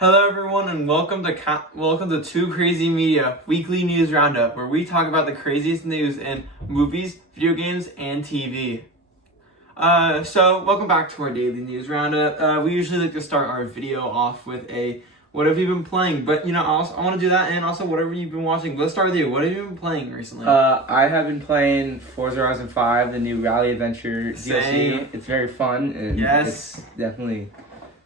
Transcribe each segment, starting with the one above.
Hello everyone and welcome to Two Crazy Media Weekly News Roundup, where we talk about the craziest news in movies, video games, and TV. So welcome back to our daily news roundup. We usually like to start our video off with a what have you been playing, but I want to do that, and also whatever you've been watching. Let's start with you. What have you been playing recently? I have been playing Forza Horizon 5, the new Rally Adventure Same. DLC. It's very fun, and it's definitely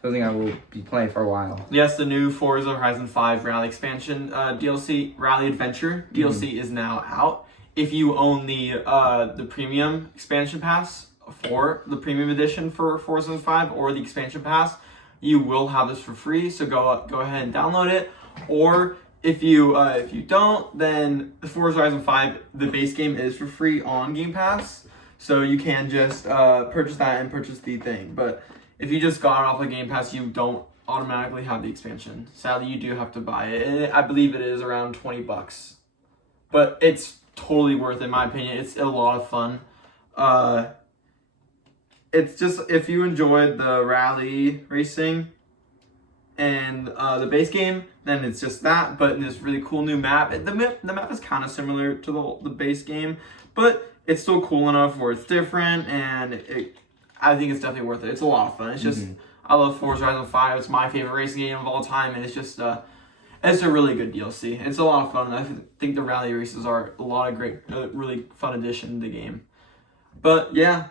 something I will be playing for a while. Yes, the new Forza Horizon 5 Rally expansion DLC, Rally Adventure DLC is now out. If you own the premium expansion pass for the premium edition for Forza 5 or the expansion pass, you will have this for free. So go ahead and download it. Or if you don't, then the Forza Horizon 5 the base game is for free on Game Pass. So you can just purchase that and purchase the thing. But if you just got it off of Game Pass, you don't automatically have the expansion. Sadly, you do have to buy it. And I believe it is around $20. But it's totally worth it, in my opinion. It's a lot of fun. It's just, if you enjoyed the rally racing and the base game, then it's just that, but in this really cool new map. The map is kind of similar to the base game, but it's still cool enough where it's different, and I think it's definitely worth it. It's a lot of fun. It's just, I love Forza Horizon 5. It's my favorite racing game of all time, and it's just, it's a really good DLC. It's a lot of fun, and I think the rally races are a lot of great, really fun addition to the game. But yeah,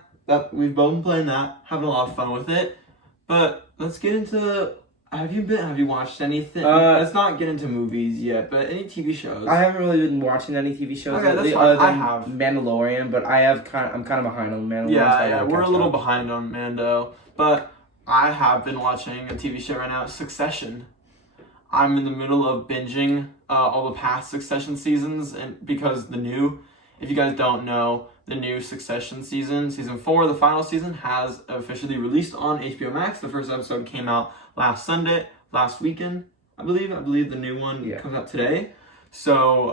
we've both been playing that, having a lot of fun with it. But let's get into, have you watched anything? Let's not get into movies yet, but any TV shows? I haven't really been watching any TV shows lately, other than Mandalorian, but I'm kind of behind on Mandalorian. Yeah, we're a little behind on Mando, but I have been watching a TV show right now, Succession. I'm in the middle of binging all the past Succession seasons, and because if you guys don't know, the new Succession season 4, the final season, has officially released on HBO Max. The first episode came out last weekend, I believe. I believe the new one comes out today. So,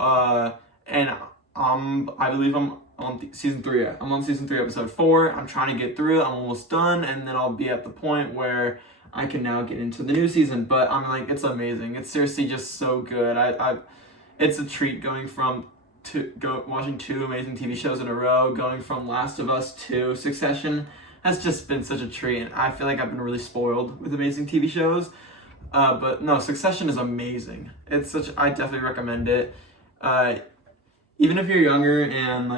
and I believe I'm on season 3. I'm on season 3, episode 4. I'm trying to get through it. I'm almost done, and then I'll be at the point where I can now get into the new season. But I'm like, it's amazing. It's seriously just so good. It's a treat watching 2 amazing TV shows in a row, going from Last of Us to Succession has just been such a treat, and I feel like I've been really spoiled with amazing TV shows. But no, Succession is amazing. I definitely recommend it. Even if you're younger and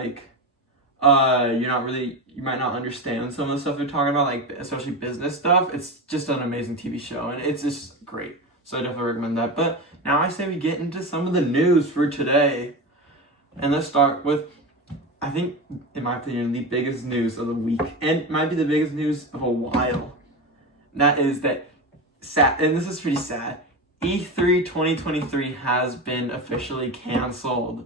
you might not understand some of the stuff they're talking about, like especially business stuff, it's just an amazing TV show, and it's just great. So I definitely recommend that. But now I say we get into some of the news for today. And let's start with, I think, in my opinion, the biggest news of the week, and might be the biggest news of a while. That is that, and this is pretty sad, E3 2023 has been officially canceled.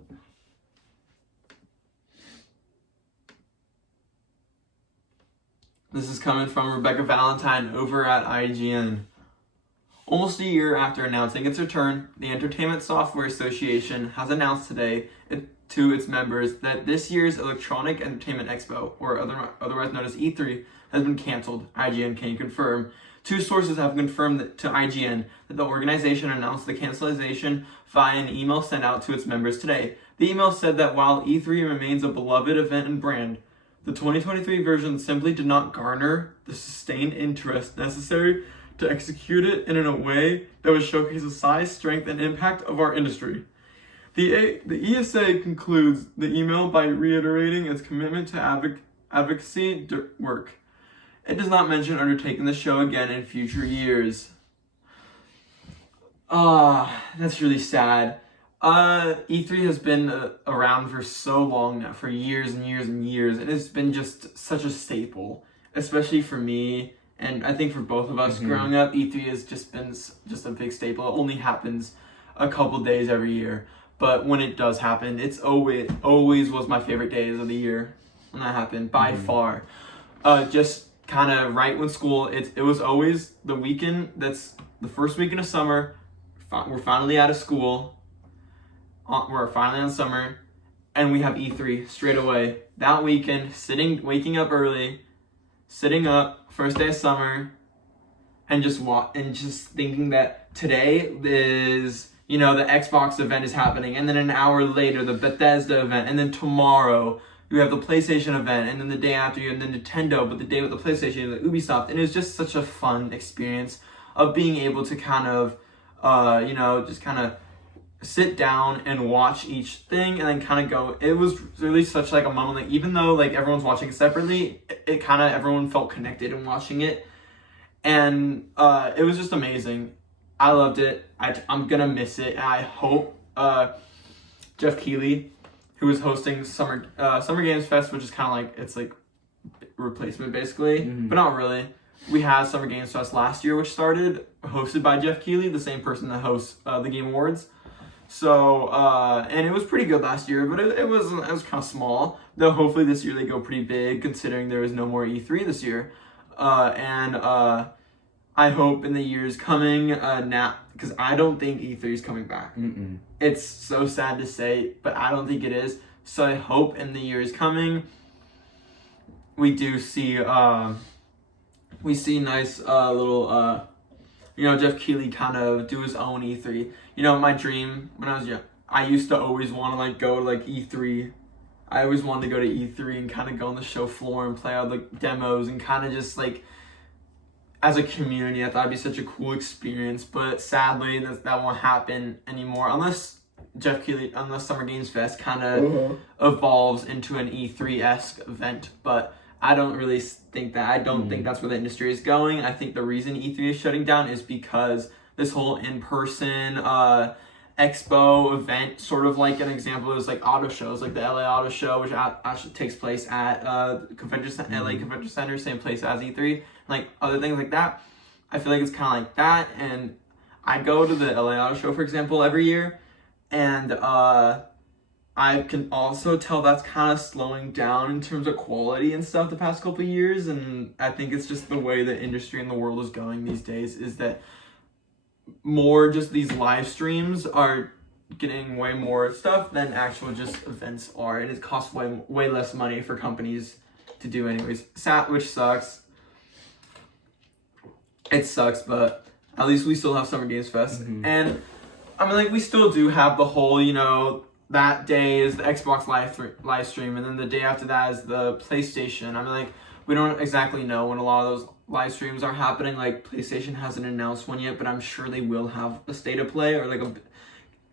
This is coming from Rebecca Valentine over at IGN. Almost a year after announcing its return, the Entertainment Software Association has announced today to its members that this year's Electronic Entertainment Expo, or otherwise known as E3, has been canceled. IGN can confirm. 2 sources have confirmed to IGN that the organization announced the cancellation via an email sent out to its members today. The email said that while E3 remains a beloved event and brand, the 2023 version simply did not garner the sustained interest necessary to execute it in a way that would showcase the size, strength, and impact of our industry. The ESA concludes the email by reiterating its commitment to advocacy work. It does not mention undertaking the show again in future years. That's really sad. E3 has been around for so long now, for years and years and years, and it's been just such a staple, especially for me. And I think for both of us growing up, E3 has just been just a big staple. It only happens a couple days every year. But when it does happen, it's always was my favorite days of the year when that happened, by far. Just kind of right when school, it was always the weekend, that's the first weekend of summer. We're finally out of school. We're finally on summer. And we have E3 straight away. That weekend, waking up early, sitting up, first day of summer, and just thinking that today is, you know, the Xbox event is happening, and then an hour later the Bethesda event, and then tomorrow you have the PlayStation event, and then the day after you have the Nintendo, but the day with the PlayStation you have the Ubisoft, and it was just such a fun experience of being able to kind of, you know, just kind of sit down and watch each thing and then kind of go. It was really such like a moment, like even though like everyone's watching separately, it kind of, everyone felt connected in watching it, and it was just amazing. I loved it. I'm gonna miss it, and I hope Jeff Keighley, who is hosting Summer Games Fest, which is kind of like, it's like replacement basically, but not really. We had Summer Games Fest last year, which started hosted by Jeff Keighley, the same person that hosts the Game Awards. So and it was pretty good last year, but it was kind of small. Though hopefully this year they go pretty big, considering there is no more E3 this year. And I hope in the years coming now, because I don't think E3 is coming back. It's so sad to say, but I don't think it is. So I hope in the years coming we do see nice little you know, Jeff Keighley kind of do his own E3. You know, my dream when I was young, I used to always want to like go to like E3. I always wanted to go to E3 and kind of go on the show floor and play out like demos and kind of just like, as a community, I thought it'd be such a cool experience. But sadly, that won't happen anymore unless Summer Games Fest kind of evolves into an E3-esque event. But I don't really think that. I don't think that's where the industry is going. I think the reason E3 is shutting down is because this whole in-person expo event, sort of like an example is like auto shows, like the LA Auto Show, which actually takes place at LA Convention Center, same place as E3, like other things like that. I feel like it's kind of like that, and I go to the LA Auto Show, for example, every year, and I can also tell that's kind of slowing down in terms of quality and stuff the past couple of years, and I think it's just the way the industry and the world is going these days, is that more just these live streams are getting way more stuff than actual just events are, and it costs way less money for companies to do anyways, which sucks. It sucks, but at least we still have Summer Games Fest, and I mean, like, we still do have the whole, you know, that day is the Xbox live stream, and then the day after that is the PlayStation. I mean, like, we don't exactly know when a lot of those live streams are happening. Like, PlayStation hasn't announced one yet, but I'm sure they will have a State of Play or like a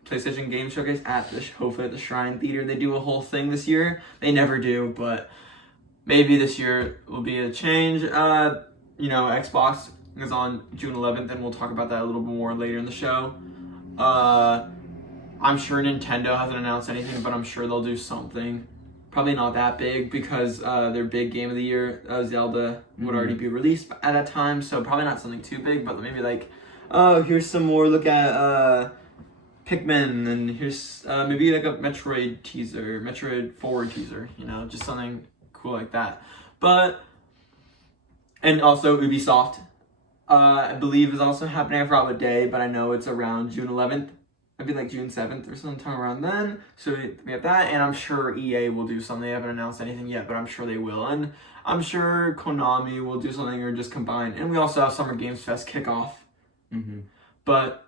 PlayStation Game Showcase hopefully at the Shrine Theater. They do a whole thing this year. They never do, but maybe this year will be a change. You know, Xbox is on June 11th, and we'll talk about that a little bit more later in the show. I'm sure Nintendo hasn't announced anything, but I'm sure they'll do something. Probably not that big, because their big game of the year, Zelda, would already be released at that time, so probably not something too big, but maybe like, oh, here's some more, look at Pikmin, and here's maybe like a Metroid Forward teaser, you know, just something cool like that. But, and also Ubisoft, I believe is also happening. I forgot what day, but I know it's around June 11th. Maybe like June 7th or sometime around then. So we have that, and I'm sure EA will do something. They haven't announced anything yet, but I'm sure they will. And I'm sure Konami will do something, or just combine. And we also have Summer Games Fest kickoff. But,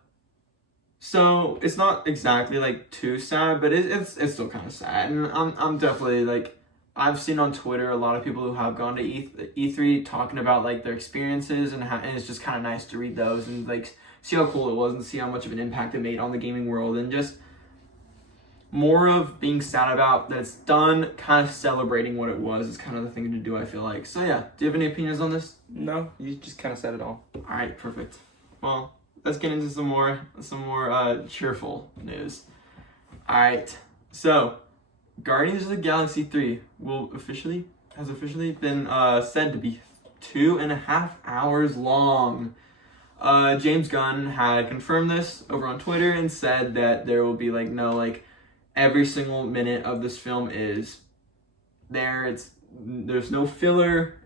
so it's not exactly like too sad, but it's still kind of sad. And I'm definitely like, I've seen on Twitter a lot of people who have gone to E3 talking about like their experiences, and it's just kind of nice to read those and like see how cool it was and see how much of an impact it made on the gaming world, and just more of being sad about that it's done, kind of celebrating what it was is kind of the thing to do, I feel like. So yeah, do you have any opinions on this? No, you just kind of said it all. Alright, perfect. Well, let's get into some more cheerful news. Alright, so Guardians of the Galaxy 3 has officially been said to be 2.5 hours long. James Gunn had confirmed this over on Twitter and said that there will be every single minute of this film is there. There's no filler,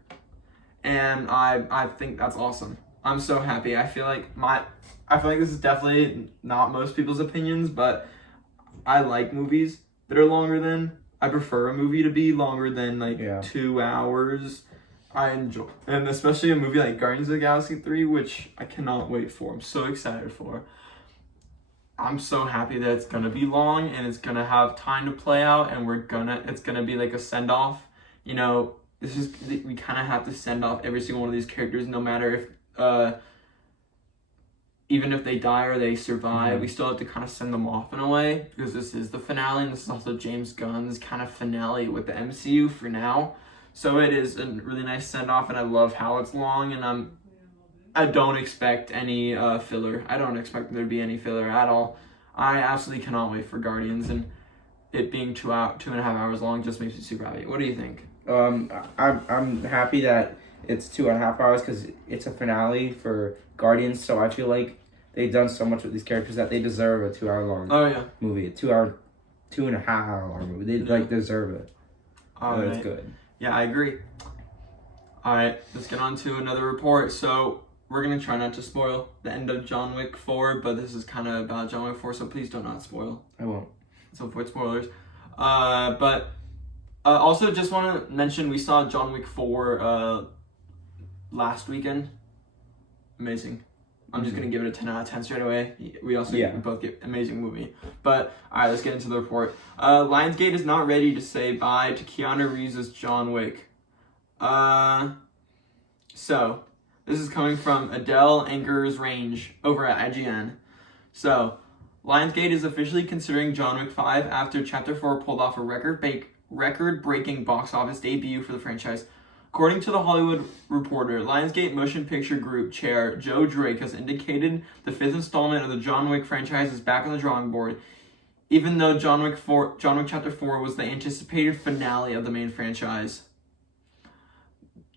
and I think that's awesome. I'm so happy. I feel like this is definitely not most people's opinions, but I like movies that are longer than. I prefer a movie to be longer than 2 hours. I enjoy, and especially a movie like Guardians of the Galaxy 3, which I cannot wait for. I'm so excited for. I'm so happy that it's gonna be long and it's gonna have time to play out, and it's gonna be like a send off. You know, we kind of have to send off every single one of these characters, no matter if even if they die or they survive, we still have to kind of send them off in a way, because this is the finale, and this is also James Gunn's kind of finale with the MCU for now. So it is a really nice send-off, and I love how it's long, and I don't expect any filler. I don't expect there to be any filler at all. I absolutely cannot wait for Guardians, and it being 2.5 hours long just makes me super happy. What do you think? I'm happy that it's 2.5 hours because it's a finale for Guardians, so I feel like they've done so much with these characters that they deserve a 2 hour long movie. A 2.5 hour long movie. They deserve it. It's good. Yeah, I agree. Alright, let's get on to another report. So we're gonna try not to spoil the end of John Wick 4, but this is kind of about John Wick 4, so please do not spoil. I won't. So avoid spoilers. But also just want to mention we saw John Wick 4 last weekend. Amazing. I'm just going to give it a 10 out of 10 straight away. We both get amazing movie. But, alright, let's get into the report. Lionsgate is not ready to say bye to Keanu Reeves' John Wick. So, this is coming from Adele Anger's Range over at IGN. So, Lionsgate is officially considering John Wick 5 after Chapter 4 pulled off a record-breaking box office debut for the franchise. According to The Hollywood Reporter, Lionsgate Motion Picture Group Chair Joe Drake has indicated the 5th installment of the John Wick franchise is back on the drawing board, even though John Wick Chapter 4 was the anticipated finale of the main franchise.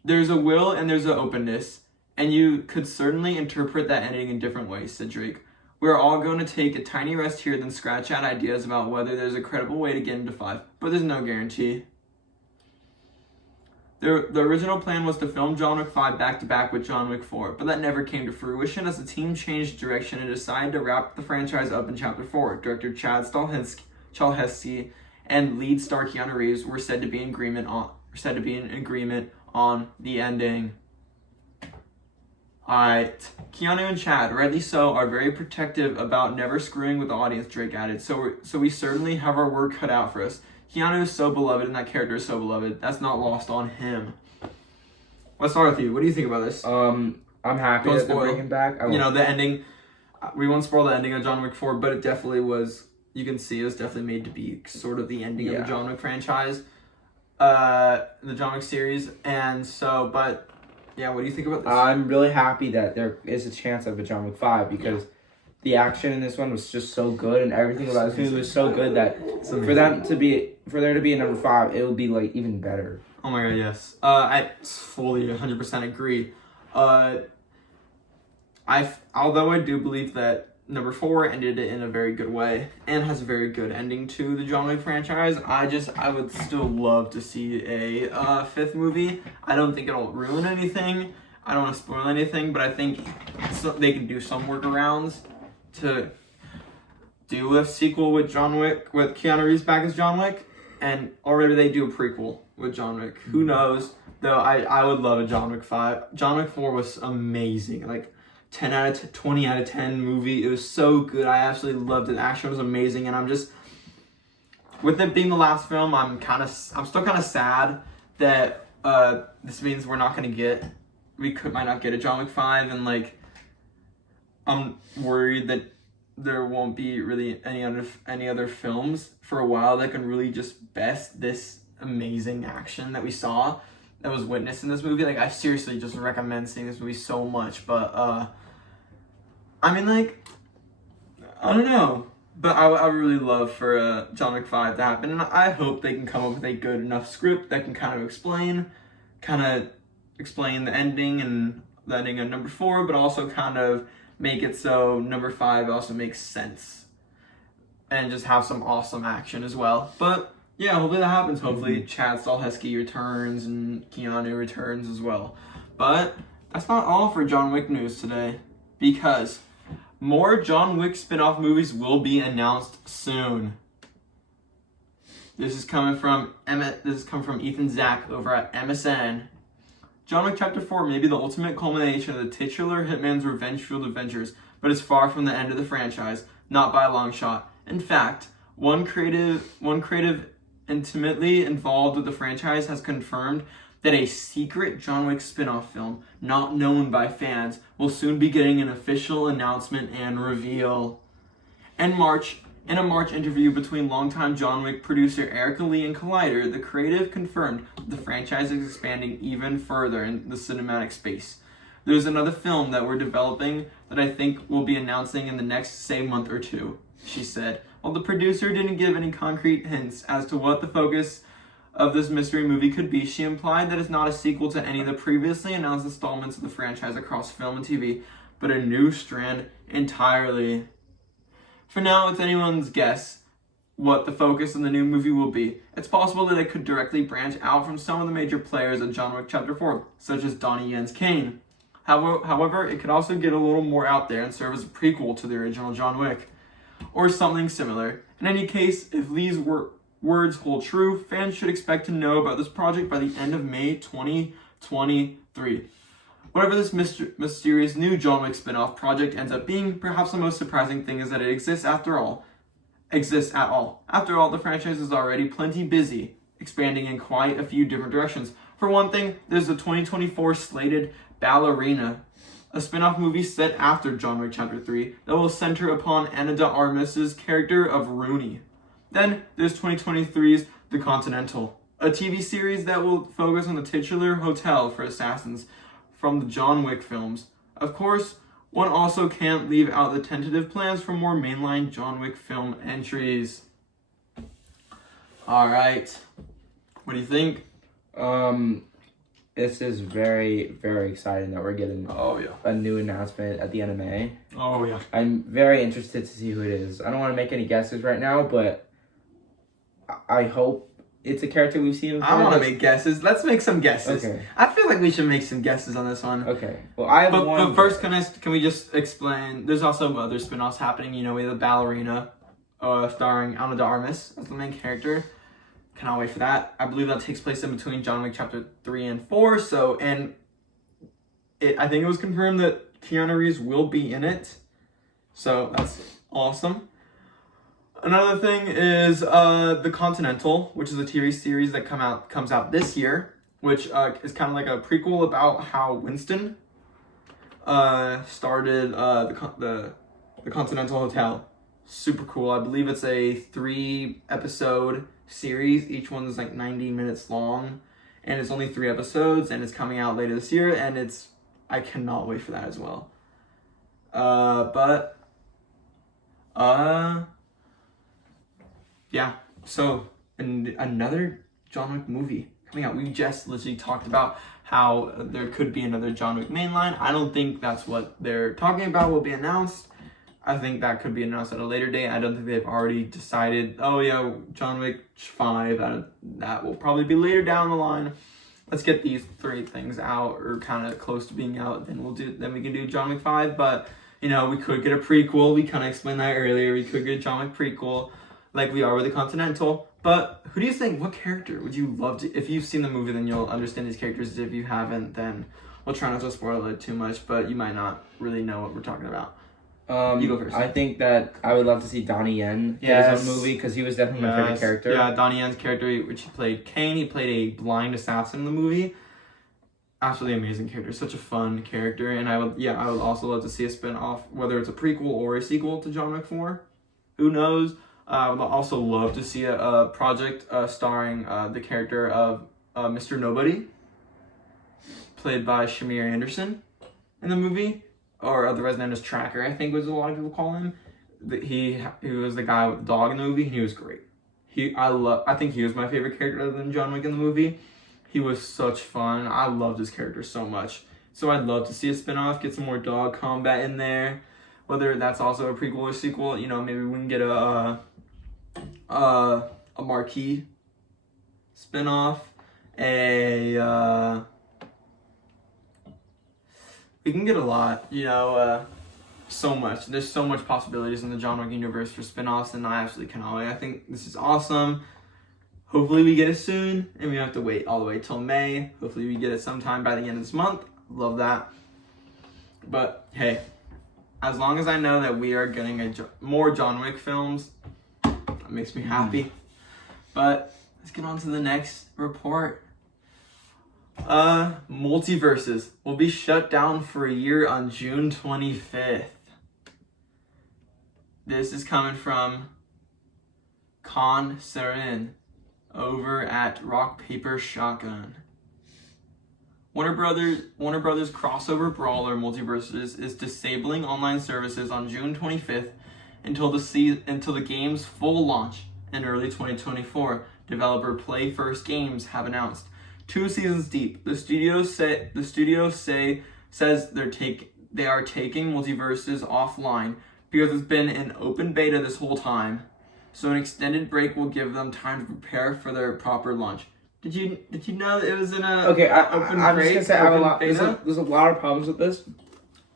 There's a will and there's an openness, and you could certainly interpret that ending in different ways, said Drake. We're all going to take a tiny rest here, then scratch out ideas about whether there's a credible way to get into 5, but there's no guarantee. The original plan was to film John Wick 5 back-to-back with John Wick 4, but that never came to fruition as the team changed direction and decided to wrap the franchise up in Chapter 4. Director Chad Stahelski and lead star Keanu Reeves were said to be in agreement on the ending. Alright, Keanu and Chad, rightly so, are very protective about never screwing with the audience, Drake added, so we certainly have our work cut out for us. Keanu is so beloved, and that character is so beloved. That's not lost on him. Let's start with you. What do you think about this? I'm happy that they're bringing back. The ending. We won't spoil the ending of John Wick 4, but it definitely was. You can see it was definitely made to be sort of the ending of the John Wick franchise, the John Wick series, and so. But yeah, what do you think about this? I'm really happy that there is a chance of a John Wick 5 because. The action in this one was just so good, and everything about this movie was so good that for there to be a number 5, it would be like even better. Oh my god, yes. I fully 100% agree. Although I do believe that number 4 ended it in a very good way and has a very good ending to the John Wick franchise. I would still love to see a 5th movie. I don't think it'll ruin anything. I don't want to spoil anything, but I think they can do some workarounds to do a sequel with John Wick, with Keanu Reeves back as John Wick, or maybe they do a prequel with John Wick. Who knows? Though I would love a John Wick 5. John Wick 4 was amazing. Like 10 out of 10, 20 out of 10 movie. It was so good. I absolutely loved it. The action was amazing, and I'm just, with it being the last film, I'm still kind of sad that this means we might not get a John Wick 5, and like I'm worried that there won't be really any other films for a while that can really just best this amazing action that we saw, that was witnessed in this movie. Like, I seriously just recommend seeing this movie so much, but I mean, like, I don't know, but I would really love for John Wick 5 to happen, and I hope they can come up with a good enough script that can kind of explain the ending and the ending of number 4, but also kind of make it so number 5 also makes sense and just have some awesome action as well. But yeah, hopefully that happens. Hopefully Chad Stahelski returns and Keanu returns as well. But that's not all for John Wick news today, because more John Wick spin-off movies will be announced soon. This is coming from Ethan Zach over at MSN. John Wick Chapter 4 may be the ultimate culmination of the titular hitman's revenge-fueled adventures, but it's far from the end of the franchise, not by a long shot. In fact, one creative intimately involved with the franchise has confirmed that a secret John Wick spin-off film, not known by fans, will soon be getting an official announcement and reveal. In a March interview between longtime John Wick producer Erica Lee and Collider, the creative confirmed that the franchise is expanding even further in the cinematic space. There's another film that we're developing that I think we'll be announcing in the next, say, month or two, she said. While the producer didn't give any concrete hints as to what the focus of this mystery movie could be, she implied that it's not a sequel to any of the previously announced installments of the franchise across film and TV, but a new strand entirely. For now, it's anyone's guess what the focus of the new movie will be. It's possible that it could directly branch out from some of the major players in John Wick Chapter 4, such as Donnie Yen's Kane. However, it could also get a little more out there and serve as a prequel to the original John Wick, or something similar. In any case, if Lee's words hold true, fans should expect to know about this project by the end of May 2023. Whatever this mysterious new John Wick spin-off project ends up being, perhaps the most surprising thing is that it exists at all. After all, the franchise is already plenty busy, expanding in quite a few different directions. For one thing, there's the 2024 slated Ballerina, a spin-off movie set after John Wick Chapter 3 that will center upon Ana de Armas's character of Rooney. Then there's 2023's The Continental, a TV series that will focus on the titular hotel for assassins from the John Wick films. Of course, one also can't leave out the tentative plans for more mainline John Wick film entries. Alright, what do you think? This is very, very exciting that we're getting a new announcement at the end of May. Oh yeah. I'm very interested to see who it is. I don't want to make any guesses right now, but I hope it's a character we've seen before. I want to make guesses. Let's make some guesses. Okay. I feel like we should make some guesses on this one. Okay. Well, I have one. But first, can we just explain? There's also other spin-offs happening. You know, we have the Ballerina, starring Ana de Armas as the main character. Cannot wait for that. I believe that takes place in between John Wick Chapter 3 and 4. I think it was confirmed that Keanu Reeves will be in it. So that's awesome. Another thing is The Continental, which is a TV series that comes out this year, which is kind of like a prequel about how Winston started the Continental Hotel. Super cool. I believe it's a 3-episode series. Each one is like 90 minutes long, and it's only 3 episodes, and it's coming out later this year, and I cannot wait for that as well. Yeah, so another John Wick movie coming out. We just literally talked about how there could be another John Wick mainline. I don't think that's what they're talking about will be announced. I think that could be announced at a later date. I don't think they've already decided, oh yeah, John Wick 5, that will probably be later down the line. Let's get these 3 things out, or kind of close to being out, then we can do John Wick 5. But, you know, we could get a prequel. We kind of explained that earlier. We could get a John Wick prequel, like we are with the Continental. But who do you think, what character would you love to, if you've seen the movie, then you'll understand these characters. If you haven't, then we'll try not to spoil it too much, but you might not really know what we're talking about. You go first. I think that I would love to see Donnie Yen get his own movie, because he was definitely my favorite character. Yeah, Donnie Yen's character, which he played Kane, he played a blind assassin in the movie. Absolutely amazing character, such a fun character, and I would also love to see a spin-off, whether it's a prequel or a sequel to John Wick 4. Who knows? I would also love to see a project starring the character of Mr. Nobody, played by Shamir Anderson in the movie, or otherwise known as Tracker, I think was a lot of people call him. He was the guy with the dog in the movie, and he was great. I think he was my favorite character other than John Wick in the movie. He was such fun. I loved his character so much. So I'd love to see a spin-off, get some more dog combat in there. Whether that's also a prequel or sequel, you know, maybe we can get a marquee spin-off, we can get a lot, you know, so much. There's so much possibilities in the John Wick universe for spin-offs, and I absolutely cannot wait. I think this is awesome. hopefully we get it soon, and we don't have to wait all the way till May. Hopefully we get it sometime by the end of this month. Love that. But hey, as long as I know that we are getting more John Wick films, that makes me happy. But let's get on to the next report. Multiverses will be shut down for a year on June 25th. This is coming from Khan Sarin over at Rock Paper Shotgun. Warner Brothers crossover brawler Multiverses is disabling online services on June 25th until the game's full launch in early 2024. Developer Play First Games have announced 2 seasons deep. The studio says they are taking Multiverses offline because it's been in open beta this whole time. So an extended break will give them time to prepare for their proper launch. Did you know that it was in a I'm just gonna say I have a lot. There's a lot of problems with this.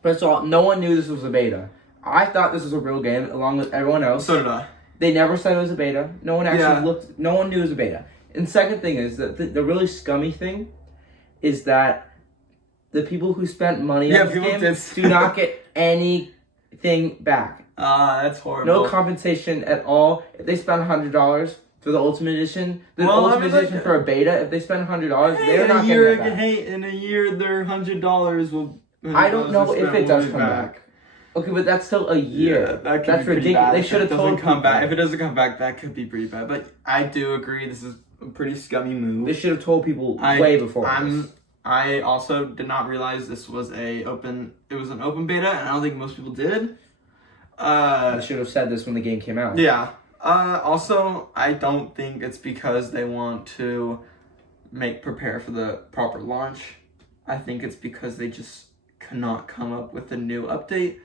First of all, no one knew this was a beta. I thought this was a real game, along with everyone else. So did I. They never said it was a beta. No one actually looked. No one knew it was a beta. And second thing is that the really scummy thing is that the people who spent money on this game do not get anything back. That's horrible. No compensation at all. If they spend $100 for the Ultimate Edition, Ultimate Edition for a beta, if they spend $100, they're not getting that back. Hey, in a year, their $100 will. I don't know if it does come back. Okay, but that's still a year. Yeah, that's ridiculous. Bad. They should have told come back. If it doesn't come back, that could be pretty bad. But I do agree, this is a pretty scummy move. They should have told people way before. I also did not realize this was an open beta, and I don't think most people did. They should have said this when the game came out. Yeah. Also, I don't think it's because they want to prepare for the proper launch. I think it's because they just cannot come up with a new update.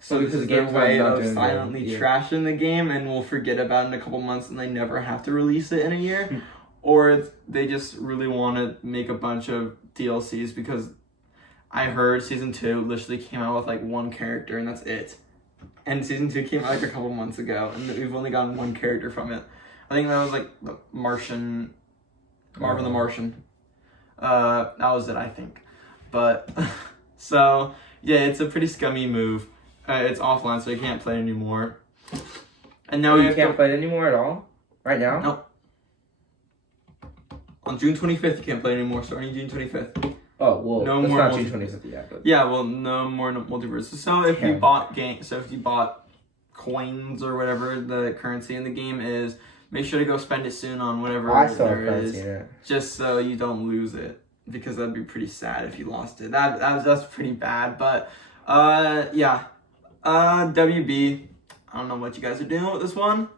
So because it's their way of silently trashing the game, and we'll forget about it in a couple months, and they never have to release it in a year. Or they just really want to make a bunch of DLCs, because I heard Season 2 literally came out with like 1 character, and that's it. And Season 2 came out like a couple months ago, and we've only gotten 1 character from it. I think that was like the Marvin the Martian. That was it, I think. But, so, yeah, it's a pretty scummy move. It's offline, so you can't play it anymore. And now you can't play it anymore at all? Right now? No. On June 25th, you can't play it anymore, starting June 25th. Oh, well, no that's more not June 25th yet. But... Yeah, well, no more Multiverses. So if you bought coins or whatever the currency in the game is, make sure to go spend it soon on whatever there is, just so you don't lose it, because that'd be pretty sad if you lost it. That's pretty bad. But yeah, WB, I don't know what you guys are doing with this one.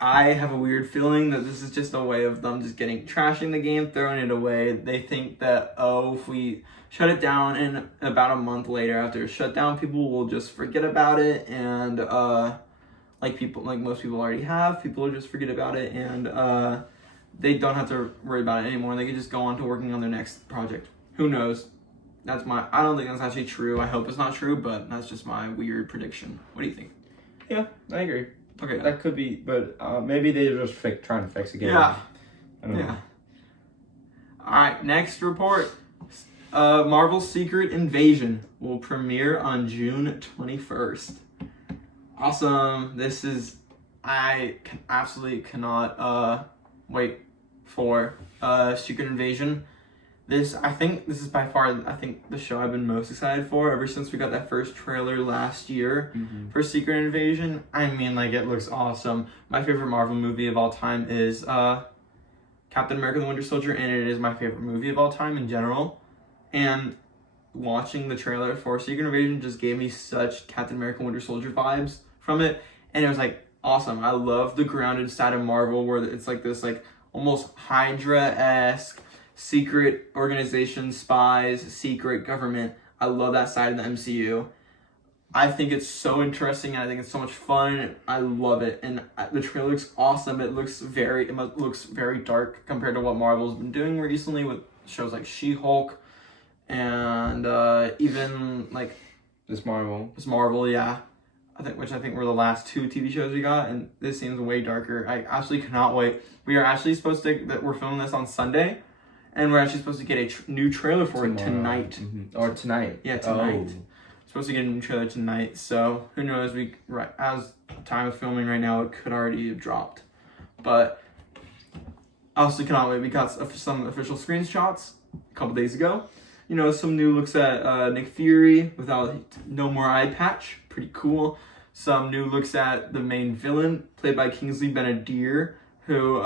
I have a weird feeling that this is just a way of them just trashing the game, throwing it away. They think that, if we shut it down and about a month later after it's shut down, people will just forget about it, and like most people already have, people will just forget about it, and they don't have to worry about it anymore. They can just go on to working on their next project. Who knows? I don't think that's actually true. I hope it's not true, but that's just my weird prediction. What do you think? Yeah, I agree. Okay. That could be, but maybe they're just trying to fix the game. Yeah. Yeah. Alright, next report. Marvel's Secret Invasion will premiere on June 21st. Awesome. I absolutely cannot wait for Secret Invasion. I think this is by far, the show I've been most excited for ever since we got that first trailer last year for Secret Invasion. I mean, it looks awesome. My favorite Marvel movie of all time is Captain America the Winter Soldier, and it is my favorite movie of all time in general. And watching the trailer for Secret Invasion just gave me such Captain America Winter Soldier vibes from it, and it was awesome. I love the grounded side of Marvel where it's this almost Hydra-esque secret organization, spies, secret government. I love that side of the MCU. I think it's so interesting, and I think it's so much fun. I love it, and the trailer looks awesome. It looks very dark compared to what Marvel's been doing recently with shows like She-Hulk, and even This Marvel, yeah. which I think were the last 2 TV shows we got, and this seems way darker. I absolutely cannot wait. We are actually supposed to, we're filming this on Sunday, and we're actually supposed to get a new trailer for it tonight. Mm-hmm. Or tonight. Yeah, tonight. Supposed to get a new trailer tonight, so who knows, as time of filming right now, it could already have dropped. But I also cannot wait. We got some official screenshots a couple days ago. Some new looks at Nick Fury without no more eye patch. Pretty cool. Some new looks at the main villain, played by Kingsley Benadir, who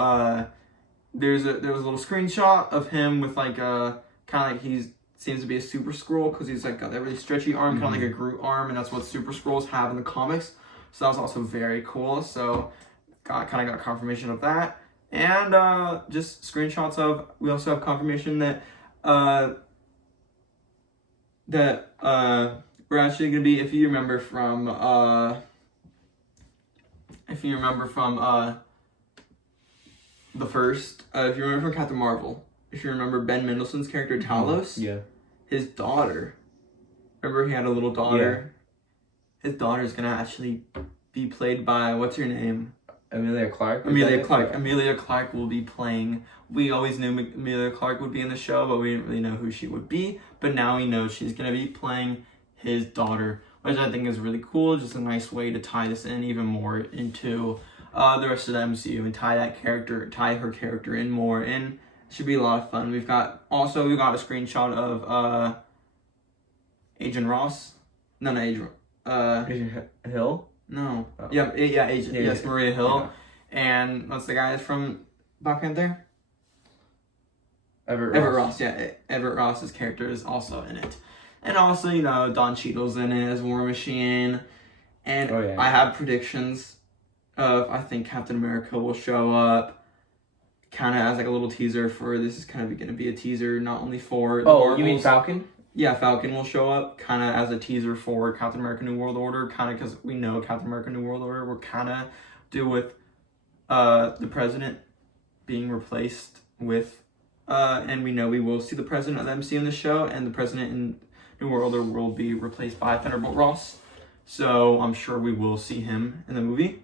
there was a little screenshot of him with kind of like he seems to be a Super Skrull because he's got that really stretchy arm, kind of like a Groot arm, and that's what Super Skrulls have in the comics. So that was also very cool. So got confirmation of that, and just screenshots of. We also have confirmation that we're actually gonna be, if you remember from the first, if you remember from Captain Marvel, if you remember Ben Mendelsohn's character Talos, his daughter. Remember he had a little daughter. Yeah. His daughter is gonna actually be played by, what's her name? Emilia Clarke. Emilia Clarke will be playing. We always knew Emilia Clarke would be in the show, but we didn't really know who she would be. But now we know she's gonna be playing his daughter, which I think is really cool. Just a nice way to tie this in even more into the rest of the MCU and tie her character in more. And it should be a lot of fun. We got a screenshot of Agent Ross. No, not Agent. Agent Hill. No. Oh. Agent. Yeah, yes, Maria Hill. Yeah. And what's the guy from Black Panther? Everett Ross. Yeah, Everett Ross's character is also in it. And also, Don Cheadle's in it as War Machine. And I have predictions of, I think Captain America will show up kind of as a little teaser for, this is kind of going to be a teaser not only for the Marvels. You mean Falcon? Yeah, Falcon will show up kind of as a teaser for Captain America New World Order, kind of because we know Captain America New World Order will kind of do with the president being replaced with, and we know we will see the president of the MCU in the show, and the president in New World Order will be replaced by Thunderbolt Ross. So I'm sure we will see him in the movie.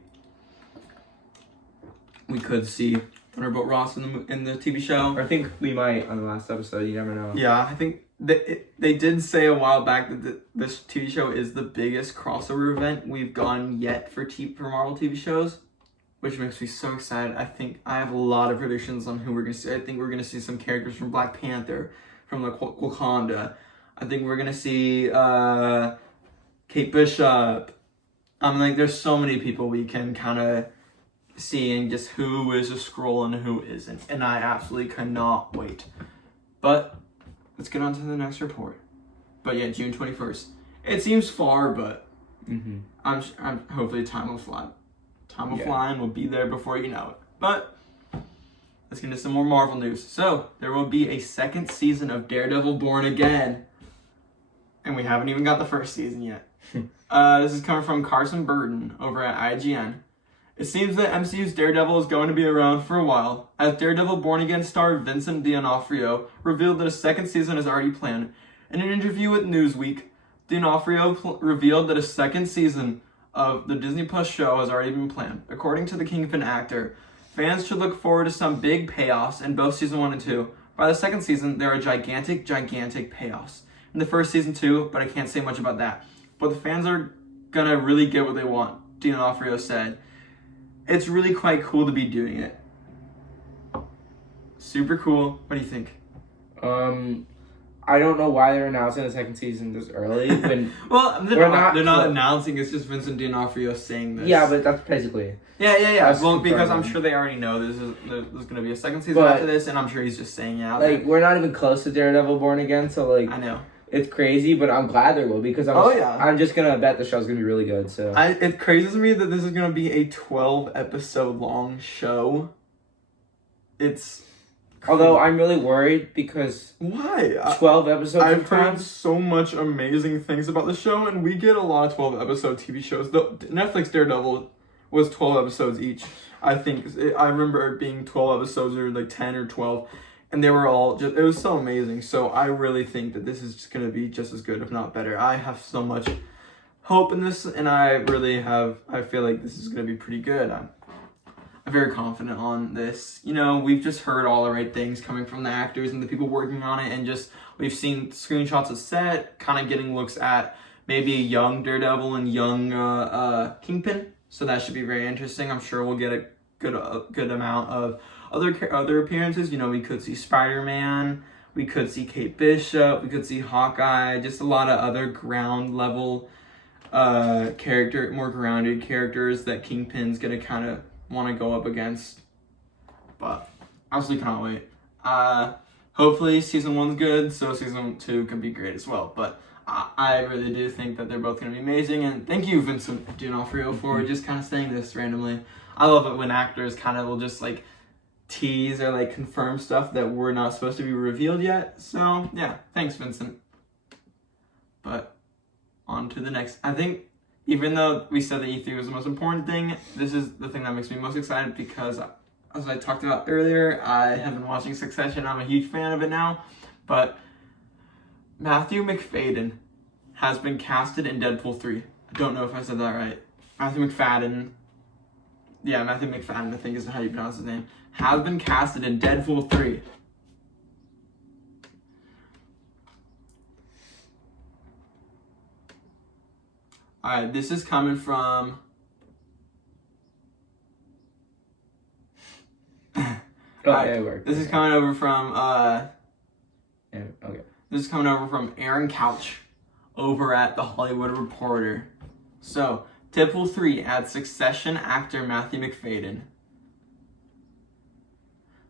We could see Thunderbolt Ross in the TV show. I think we might on the last episode. You never know. Yeah, I think they did say a while back that this TV show is the biggest crossover event we've gotten yet for Marvel TV shows, which makes me so excited. I think I have a lot of predictions on who we're gonna see. I think we're gonna see some characters from Black Panther, from Wakanda. I think we're gonna see Kate Bishop. There's so many people we can kind of see, and just who is a Skrull and who isn't, and I absolutely cannot wait. But let's get on to the next report. But yeah, June 21st. It seems far, but I'm hopefully time will fly. Time will fly, and we'll be there before you know it. But let's get into some more Marvel news. So there will be a second season of Daredevil Born Again, and we haven't even got the first season yet. This is coming from Carson Burton over at IGN. It seems that MCU's Daredevil is going to be around for a while, as Daredevil Born Again star Vincent D'Onofrio revealed that a second season is already planned. In an interview with Newsweek, D'Onofrio revealed that a second season of the Disney Plus show has already been planned. According to the Kingpin actor, fans should look forward to some big payoffs in both season 1 and 2. By the second season, there are gigantic payoffs. In the first season too, but I can't say much about that. But the fans are gonna really get what they want, D'Onofrio said. It's really quite cool to be doing it. Super cool. What do you think? I don't know why they're announcing the second season this early. When well, they're not announcing. It's just Vincent D'Onofrio saying this. Yeah, but that's basically. Yeah. Well, because I'm sure they already know there's going to be a second season after this, and I'm sure he's just saying it. We're not even close to Daredevil Born Again, so I know. It's crazy, but I'm glad there will be, because I'm just gonna bet the show's gonna be really good. So it crazes me that this is gonna be a 12-episode long show. It's although I'm really worried because why 12 episodes. I've heard so much amazing things about the show, and we get a lot of 12-episode TV shows. The Netflix Daredevil was 12 episodes each. I think I remember it being 12 episodes or 10 or 12. And they were all it was so amazing. So I really think that this is just going to be just as good, if not better. I have so much hope in this, and I feel like this is going to be pretty good. I'm very confident on this. You know, we've just heard all the right things coming from the actors and the people working on it, and just we've seen screenshots of set, kind of getting looks at maybe a young Daredevil and young Kingpin. So that should be very interesting. I'm sure we'll get a good amount of other appearances. You know, we could see Spider-Man, we could see Kate Bishop, we could see Hawkeye, just a lot of other ground level more grounded characters that Kingpin's gonna kind of want to go up against. But I absolutely cannot wait. Hopefully season 1's good, so season 2 can be great as well. But I really do think that they're both going to be amazing. And thank you, Vincent D'Onofrio, for just kind of saying this randomly. I love it when actors kind of will just like tease or like confirm stuff that were not supposed to be revealed yet. So yeah, thanks, Vincent. But on to the next. I think even though we said that E3 was the most important thing, this is the thing that makes me most excited because, as I talked about earlier, I have been watching Succession. I'm a huge fan of it now. But Matthew McFadden has been casted in Deadpool 3. I don't know if I said that right. Matthew McFadden, I think is how you pronounce his name, has been casted in Deadpool 3. Alright, this is coming from... This is coming over from... This is coming over from Aaron Couch over at The Hollywood Reporter. So, Deadpool 3 adds Succession actor Matthew McFadden.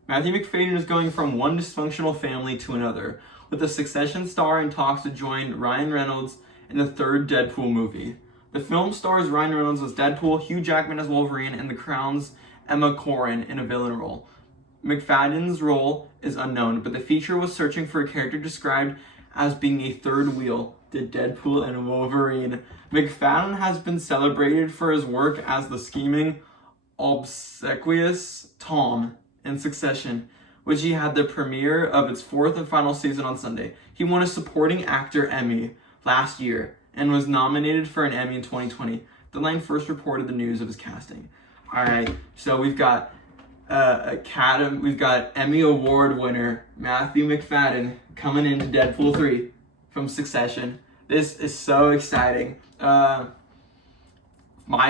Matthew McFadden is going from one dysfunctional family to another, with the Succession star in talks to join Ryan Reynolds in the third Deadpool movie. The film stars Ryan Reynolds as Deadpool, Hugh Jackman as Wolverine, and The Crown's Emma Corrin in a villain role. McFadden's role is unknown, but the feature was searching for a character described as being a third wheel to Deadpool and Wolverine. McFadden has been celebrated for his work as the scheming, obsequious Tom in Succession, which he had the premiere of its fourth and final season on Sunday. He won a supporting actor Emmy last year and was nominated for an Emmy in 2020. The line first reported the news of his casting. Alright, so we've got Emmy Award winner Matthew McFadden coming into Deadpool 3 from Succession. This is so exciting. My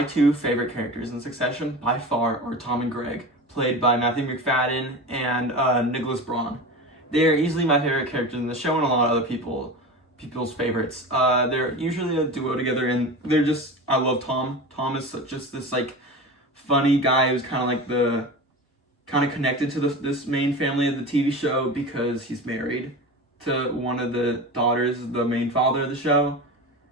two favorite characters in Succession by far are Tom and Greg, played by Matthew McFadden and Nicholas Braun. They are easily my favorite characters in the show, and a lot of other people's favorites. They're usually a duo together, and they're just, I love Tom. Tom is just this like funny guy who's kind of like connected to this main family of the TV show because he's married to one of the daughters of the main father of the show.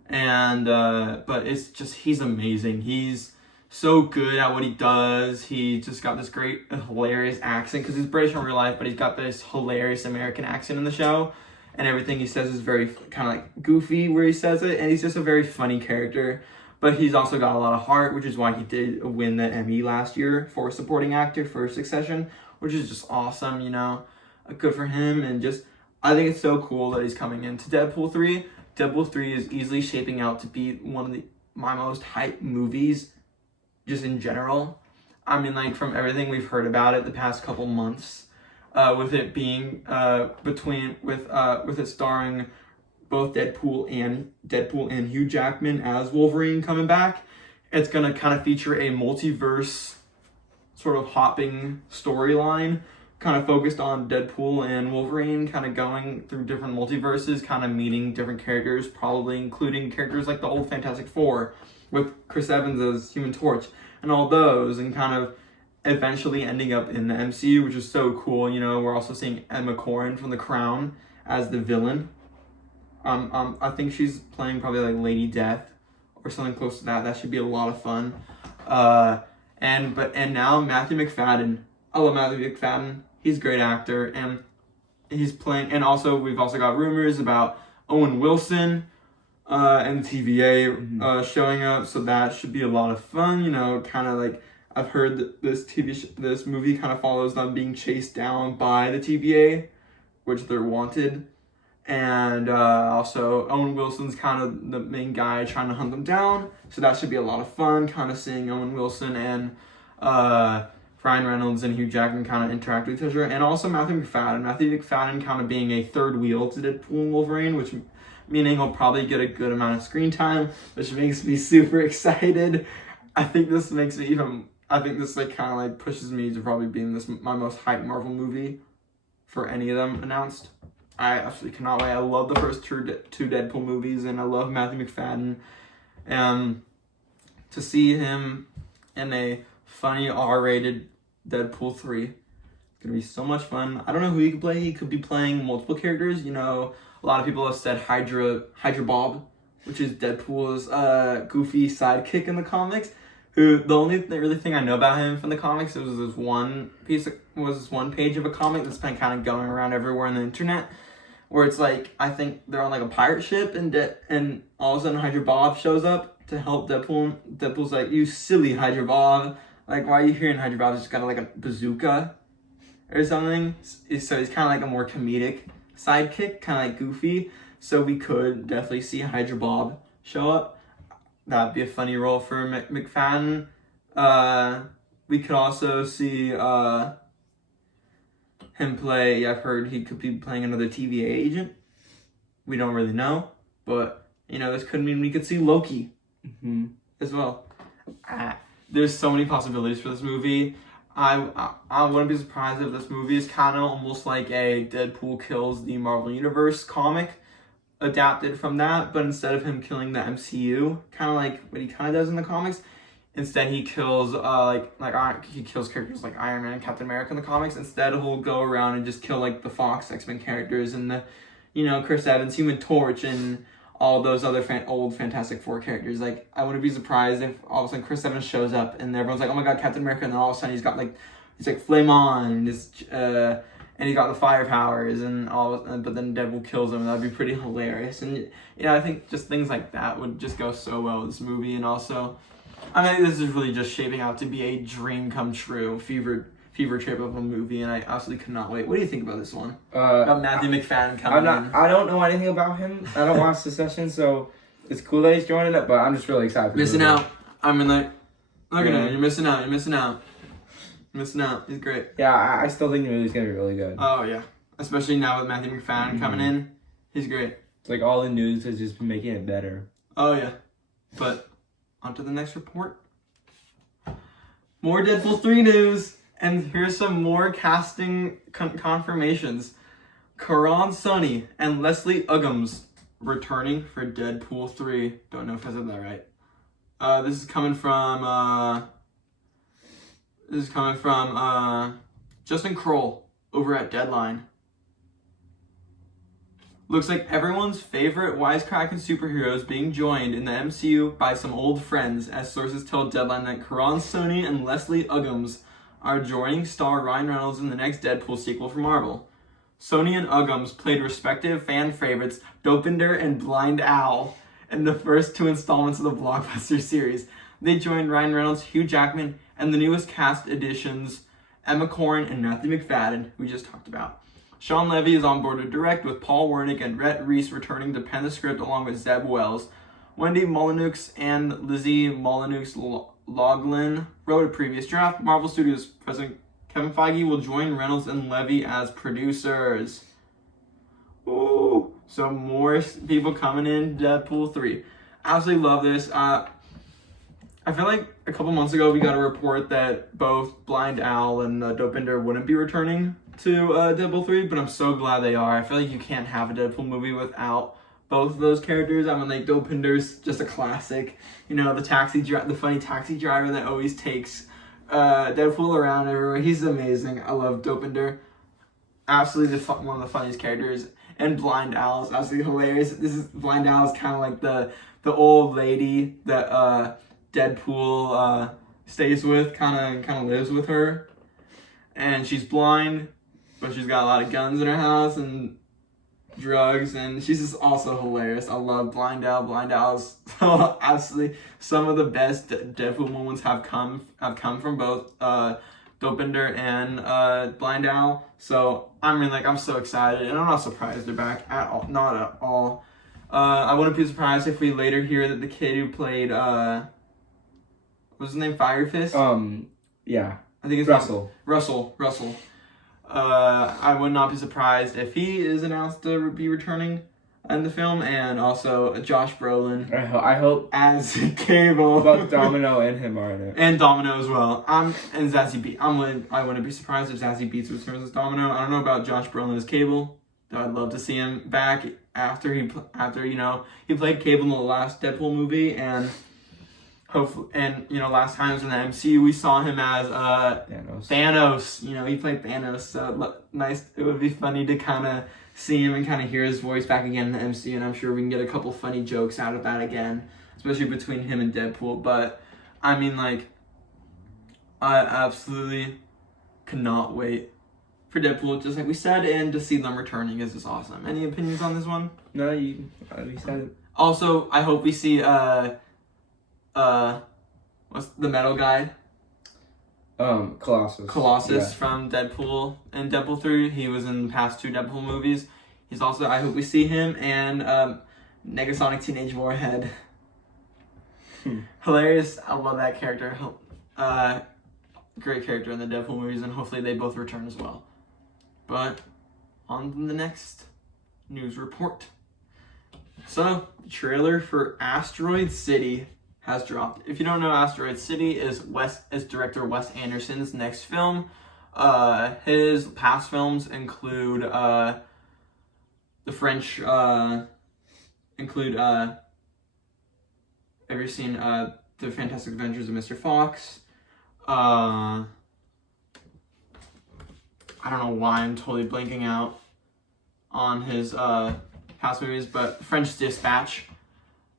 And but it's just, he's amazing. He's so good at what he does. He just got this great hilarious accent because he's British in real life, but he's got this hilarious American accent in the show, and everything he says is very kind of like goofy where he says it, and he's just a very funny character. But he's also got a lot of heart, which is why he did win the Emmy last year for supporting actor for Succession, which is just awesome, you know. Good for him, and just, I think it's so cool that he's coming into Deadpool 3. Deadpool 3 is easily shaping out to be one of my most hyped movies, just in general. I mean, like, from everything we've heard about it the past couple months, with it being with it starring both Deadpool and Hugh Jackman as Wolverine coming back. It's gonna kind of feature a multiverse sort of hopping storyline, kind of focused on Deadpool and Wolverine, kind of going through different multiverses, kind of meeting different characters, probably including characters like the old Fantastic Four with Chris Evans as Human Torch and all those, and kind of eventually ending up in the MCU, which is so cool. You know, we're also seeing Emma Corrin from The Crown as the villain. I think she's playing probably like Lady Death or something close to that. That should be a lot of fun. And now Matthew McFadden. I love Matthew McFadden. He's a great actor, and he's playing. And also, we've also got rumors about Owen Wilson and TVA showing up. So that should be a lot of fun. You know, kind of like, I've heard that this movie kind of follows them being chased down by the TVA, which they're wanted. And also Owen Wilson's kind of the main guy trying to hunt them down. So that should be a lot of fun, kind of seeing Owen Wilson and Ryan Reynolds and Hugh Jackman kind of interact with each other. And also Matthew McFadden. Matthew McFadden kind of being a third wheel to Deadpool and Wolverine, which meaning he'll probably get a good amount of screen time, which makes me super excited. I think this like kind of like pushes me to probably being my most hyped Marvel movie for any of them announced. I absolutely cannot wait. I love the first two Deadpool movies, and I love Matthew McFadden. And to see him in a funny R-rated Deadpool 3, it's going to be so much fun. I don't know who he could play. He could be playing multiple characters. You know, a lot of people have said Hydra Bob, which is Deadpool's goofy sidekick in the comics. Who the only really thing I know about him from the comics was this one page of a comic that's been kind of going around everywhere on the internet, where it's like I think they're on like a pirate ship and all of a sudden Hydra Bob shows up to help Deadpool. Deadpool's like, "You silly Hydra Bob! Like, why are you here?" And Hydra Bob's just got like a bazooka or something. So he's kind of like a more comedic sidekick, kind of like goofy. So we could definitely see Hydra Bob show up. That'd be a funny role for McFadden. We could also see him play. I've heard he could be playing another TVA agent. We don't really know, but you know, this could mean we could see Loki as well. There's so many possibilities for this movie. I wouldn't be surprised if this movie is kind of almost like a Deadpool kills the Marvel Universe comic, adapted from that, but instead of him killing the MCU, kind of like what he kind of does in the comics, instead he kills he kills characters like Iron Man and Captain America in the comics. Instead he'll go around and just kill like the Fox X-Men characters and the, you know, Chris Evans Human Torch and all those other old Fantastic Four characters. Like, I wouldn't be surprised if all of a sudden Chris Evans shows up and everyone's like, "Oh my god, Captain America," and then all of a sudden he's like Flame On, and he got the fire powers and all, but then Deadpool kills him, and that'd be pretty hilarious. And you know, I think just things like that would just go so well with this movie. And also, I mean, this is really just shaping out to be a dream come true, fever trip of a movie, and I absolutely cannot wait. What do you think about this one? About Matthew McFadden coming in? I don't know anything about him. I don't watch Succession, so it's cool that he's joining it, but I'm just really excited. Missing out. I'm in like, look at him. You're missing out. Missing out. He's great. Yeah, I still think the movie's gonna be really good. Oh yeah, especially now with Matthew McFadden coming in, he's great. It's like all the news has just been making it better. Oh yeah, but on to the next report. More Deadpool 3 news, and here's some more casting confirmations. Karan Soni and Leslie Uggams returning for Deadpool 3. Don't know if I said that right. This is coming from Justin Kroll over at Deadline. Looks like everyone's favorite wisecracking superheroes being joined in the MCU by some old friends, as sources tell Deadline that Karan Soni and Leslie Uggams are joining star Ryan Reynolds in the next Deadpool sequel for Marvel. Soni and Uggams played respective fan favorites Dopinder and Blind Owl in the first two installments of the blockbuster series. They joined Ryan Reynolds, Hugh Jackman, and the newest cast additions, Emma Corrin and Matthew McFadden, we just talked about. Sean Levy is on board to direct, with Paul Wernick and Rhett Reese returning to pen the script along with Zeb Wells. Wendy Molyneux and Lizzie Molyneux-Loughlin wrote a previous draft. Marvel Studios President Kevin Feige will join Reynolds and Levy as producers. Ooh, so more people coming in Deadpool 3. Absolutely love this. I feel like a couple months ago we got a report that both Blind Owl and Dopinder wouldn't be returning to Deadpool 3, but I'm so glad they are. I feel like you can't have a Deadpool movie without both of those characters. I mean, like, Dopinder's just a classic. You know, the funny taxi driver that always takes Deadpool around everywhere. He's amazing. I love Dopinder. Absolutely one of the funniest characters. And Blind Owl is absolutely hilarious. Blind Owl is kind of like the old lady that Deadpool stays with, kind of lives with her, and she's blind, but she's got a lot of guns in her house and drugs, and she's just also hilarious. I love Blind Owl. Blind Owl's absolutely some of the best Deadpool moments have come from both Dopinder and Blind Owl. So I'm so excited, and I'm not surprised they're back at all. Not at all. I wouldn't be surprised if we later hear that the kid who played what's his name, Fire Fist? Yeah. I think it's Russell. Russell. I would not be surprised if he is announced to be returning in the film, and also Josh Brolin. I hope as Cable. Both Domino and him are in it. And Domino as well. And Zazie Beetz. I wouldn't be surprised if Zazie Beetz returns as Domino. I don't know about Josh Brolin as Cable. Though I'd love to see him back after he played Cable in the last Deadpool movie, and hopefully, and last times in the MCU we saw him as Thanos. He played Thanos, so nice. It would be funny to kind of see him and kind of hear his voice back again in the MCU, and I'm sure we can get a couple funny jokes out of that again, especially between him and Deadpool. But I absolutely cannot wait for Deadpool, just like we said, and to see them returning is just awesome. Any opinions on this one? No, you said it. Also, I hope we see what's the metal guy? Colossus from Deadpool and Deadpool 3. He was in the past 2 Deadpool movies. He's also, I hope we see him, and Negasonic Teenage Warhead. Hilarious. I love that character. Great character in the Deadpool movies, and hopefully they both return as well. But on to the next news report. So, trailer for Asteroid City has dropped. If you don't know, Asteroid City is director Wes Anderson's next film. His past films include the French have you seen The Fantastic Adventures of Mr. Fox? I don't know why I'm totally blanking out on his past movies, but French Dispatch,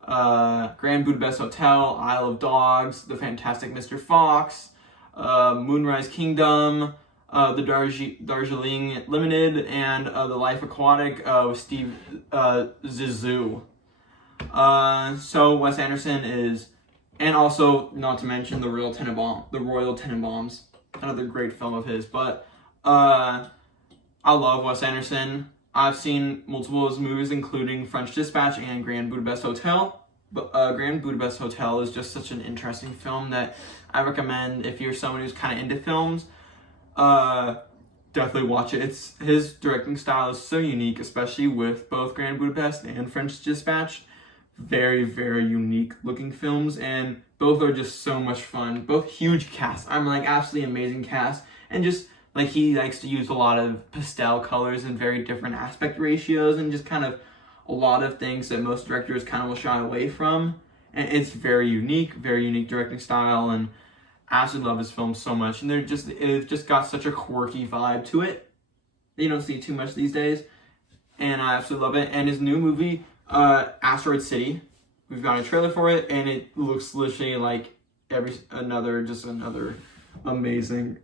Grand Budapest Hotel, Isle of Dogs, The Fantastic Mr. Fox, Moonrise Kingdom, The Darjeeling Limited, and The Life Aquatic with Steve Zissou. So Wes Anderson is, and also not to mention The Royal Tenenbaums, another great film of his. But I love Wes Anderson. I've seen multiple of his movies, including French Dispatch and Grand Budapest Hotel. But Grand Budapest Hotel is just such an interesting film that I recommend if you're someone who's kind of into films. Definitely watch it. His directing style is so unique, especially with both Grand Budapest and French Dispatch. Very, very unique looking films, and both are just so much fun. Both huge casts. Absolutely amazing cast, and just he likes to use a lot of pastel colors and very different aspect ratios, and just kind of a lot of things that most directors kind of will shy away from. And it's very unique directing style, and I absolutely love his films so much. And it's just got such a quirky vibe to it that you don't see too much these days, and I absolutely love it. And his new movie, Asteroid City, we've got a trailer for it, and it looks literally like another amazing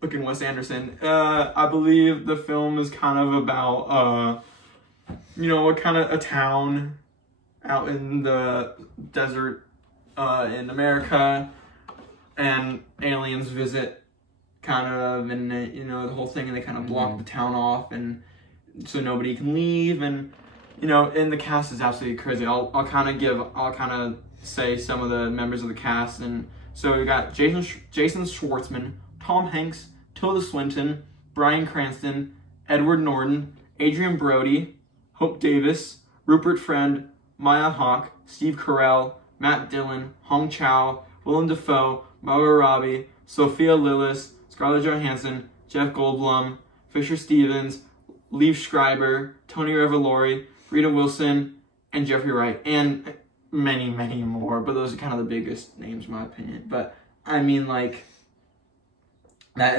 looking Wes Anderson. I believe the film is kind of about what kind of a town out in the desert in America, and aliens visit kind of, and the whole thing, and they kind of block the town off, and so nobody can leave, and and the cast is absolutely crazy. I'll kind of say some of the members of the cast. And so we got Jason Schwartzman, Tom Hanks, Tilda Swinton, Bryan Cranston, Edward Norton, Adrian Brody, Hope Davis, Rupert Friend, Maya Hawke, Steve Carell, Matt Dillon, Hong Chow, Willem Dafoe, Margot Robbie, Sophia Lillis, Scarlett Johansson, Jeff Goldblum, Fisher Stevens, Liev Schreiber, Tony Revolori, Rita Wilson, and Jeffrey Wright, and many, many more. But those are kind of the biggest names, in my opinion. But that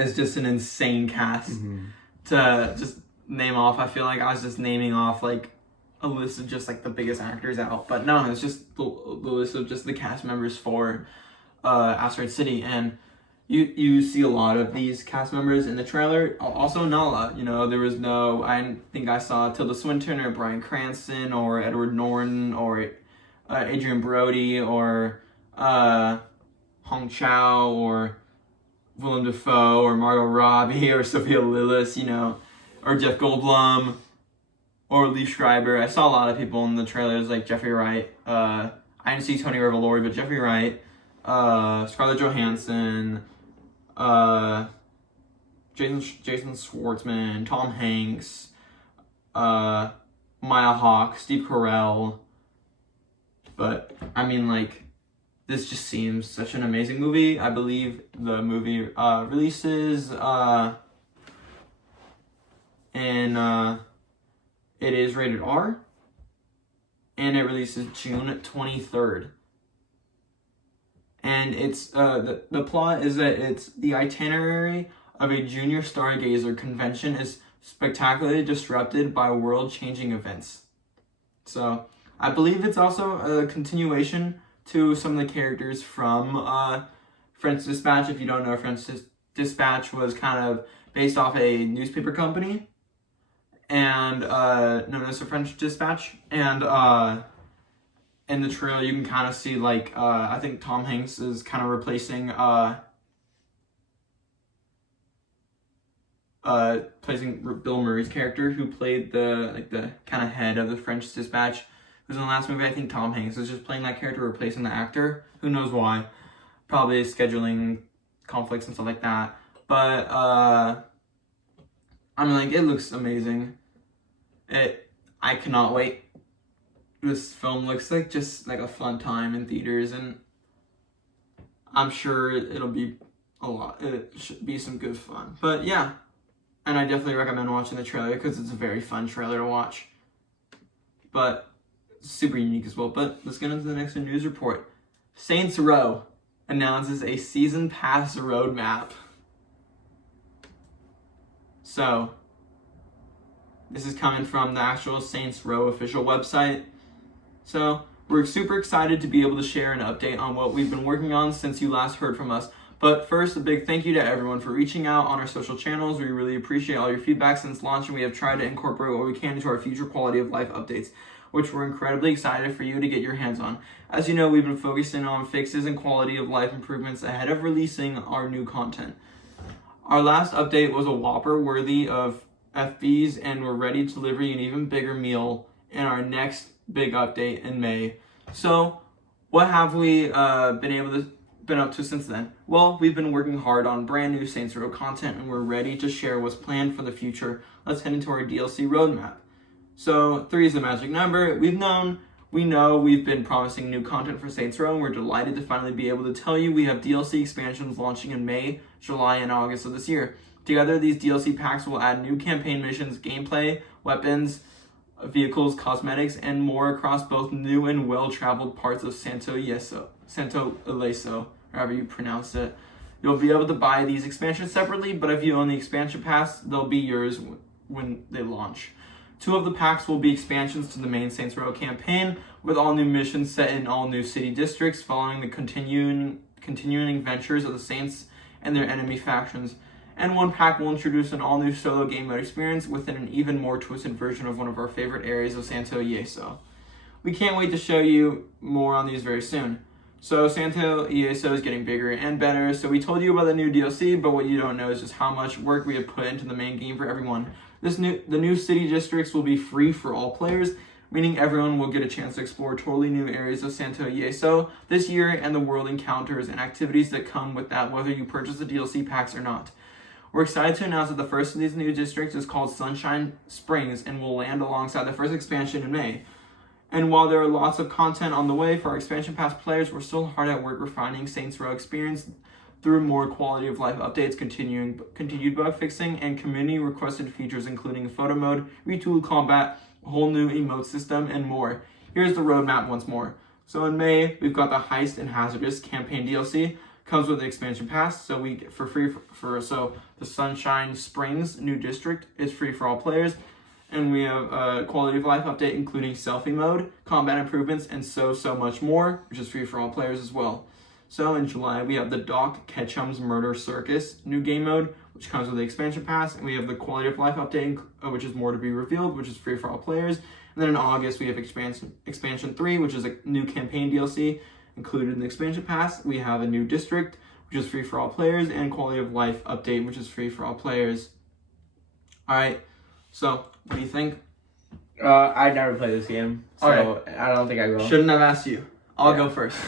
is just an insane cast to just name off. I feel like I was just naming off a list of just the biggest actors out. But no, it's just the list of just the cast members for Asteroid City. And you see a lot of these cast members in the trailer. Also Nala, there was no, I think I saw Tilda Swinton or Bryan Cranston or Edward Norton or Adrian Brody or Hong Chow or Willem Dafoe or Margot Robbie or Sophia Lillis, you know, or Jeff Goldblum or Lee Schreiber. I saw a lot of people in the trailers like Jeffrey Wright. I didn't see Tony Revolori, but Jeffrey Wright, Scarlett Johansson, Jason Schwartzman, Tom Hanks, Maya Hawke, Steve Carell. But I mean, like, this just seems such an amazing movie. I believe the movie releases and it is rated R, and it releases June 23rd. And it's the plot is that it's the itinerary of a junior stargazer convention is spectacularly disrupted by world-changing events. So I believe it's also a continuation to some of the characters from French Dispatch. If you don't know, French Dispatch was kind of based off a newspaper company, and known as the French Dispatch. And in the trailer, you can kind of see, like, I think Tom Hanks is kind of replacing Bill Murray's character, who played the kind of head of the French Dispatch. Who's in the last movie? I think Tom Hanks is just playing that character, replacing the actor. Who knows why? Probably scheduling conflicts and stuff like that. But I mean, like, it looks amazing. I cannot wait. This film looks like just like a fun time in theaters, and I'm sure it'll be a lot. It should be some good fun. But yeah, and I definitely recommend watching the trailer because it's a very fun trailer to watch. But super unique as well. But let's get into the next news report. Saints Row announces a season pass roadmap. So this is coming from the actual Saints Row official website. So we're super excited to be able to share an update on what we've been working on since you last heard from us. But first, a big thank you to everyone for reaching out on our social channels. We really appreciate all your feedback since launch, and we have tried to incorporate what we can into our future quality of life updates, which we're incredibly excited for you to get your hands on. As you know, we've been focusing on fixes and quality of life improvements ahead of releasing our new content. Our last update was a whopper worthy of FBs, and we're ready to deliver you an even bigger meal in our next big update in May. So what have we been up to since then? Well, we've been working hard on brand new Saints Row content, and we're ready to share what's planned for the future. Let's head into our DLC roadmap. So 3 is the magic number. We know we've been promising new content for Saints Row, and we're delighted to finally be able to tell you we have DLC expansions launching in May, July, and August of this year. Together, these DLC packs will add new campaign missions, gameplay, weapons, vehicles, cosmetics, and more across both new and well-traveled parts of Santo Ileso, however you pronounce it. You'll be able to buy these expansions separately, but if you own the expansion pass, they'll be yours when they launch. 2 of the packs will be expansions to the main Saints Row campaign, with all new missions set in all new city districts, following the continuing adventures of the Saints and their enemy factions. And 1 pack will introduce an all-new solo game mode experience within an even more twisted version of one of our favorite areas of Santo Ileso. We can't wait to show you more on these very soon. So Santo Ileso is getting bigger and better, so we told you about the new DLC, but what you don't know is just how much work we have put into the main game for everyone. The new city districts will be free for all players, meaning everyone will get a chance to explore totally new areas of Santo Ileso this year, and the world encounters and activities that come with that, whether you purchase the DLC packs or not. We're excited to announce that the first of these new districts is called Sunshine Springs and will land alongside the first expansion in May. And while there are lots of content on the way for our expansion pass players, we're still hard at work refining Saints Row experience through more quality of life updates, continued bug fixing, and community requested features including photo mode, retooled combat, a whole new emote system, and more. Here's the roadmap once more. So in May, we've got the Heist and Hazardous campaign DLC. Comes with the expansion pass, so we get for free so the Sunshine Springs new district is free for all players, and we have a quality of life update including selfie mode, combat improvements, and so much more, which is free for all players as well. So in July we have the Doc Ketchum's Murder Circus new game mode, which comes with the expansion pass, and we have the quality of life update, which is more to be revealed, which is free for all players. And then in August we have expansion 3, which is a new campaign DLC. Included in the expansion pass, we have a new district, which is free for all players, and Quality of Life Update, which is free for all players. Alright, so what do you think? I never played this game, so right. I don't think I will. Shouldn't have asked you. I'll go first.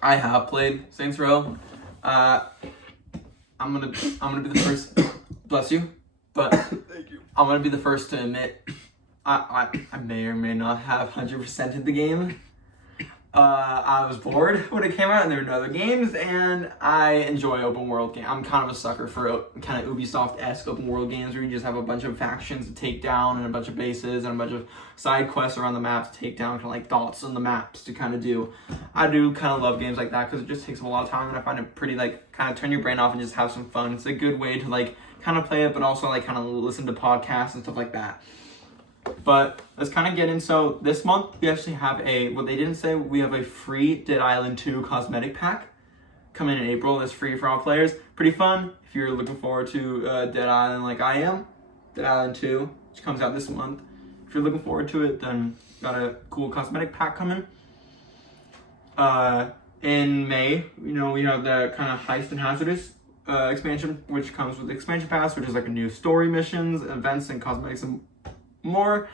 I have played Saints Row. I'm gonna be the first. Bless you. But thank you. I'm gonna be the first to admit I may or may not have 100%ed the game. I was bored when it came out, and there were no other games, and I enjoy open world games. I'm kind of a sucker for kind of Ubisoft-esque open world games where you just have a bunch of factions to take down and a bunch of bases and a bunch of side quests around the map to take down, kind of like dots on the maps to kind of do. I do kind of love games like that because it just takes a lot of time, and I find it pretty like kind of turn your brain off and just have some fun. It's a good way to like kind of play it, but also like kind of listen to podcasts and stuff like that. But let's kind of get in. So this month we actually have what they didn't say, we have a free Dead Island 2 cosmetic pack coming in April. That's free for all players. Pretty fun if you're looking forward to Dead Island like I am. Dead Island 2, which comes out this month. If you're looking forward to it, then got a cool cosmetic pack coming. In May, we have the kind of Heist and Hazardous expansion, which comes with the expansion pass, which is like a new story missions, events, and cosmetics and more.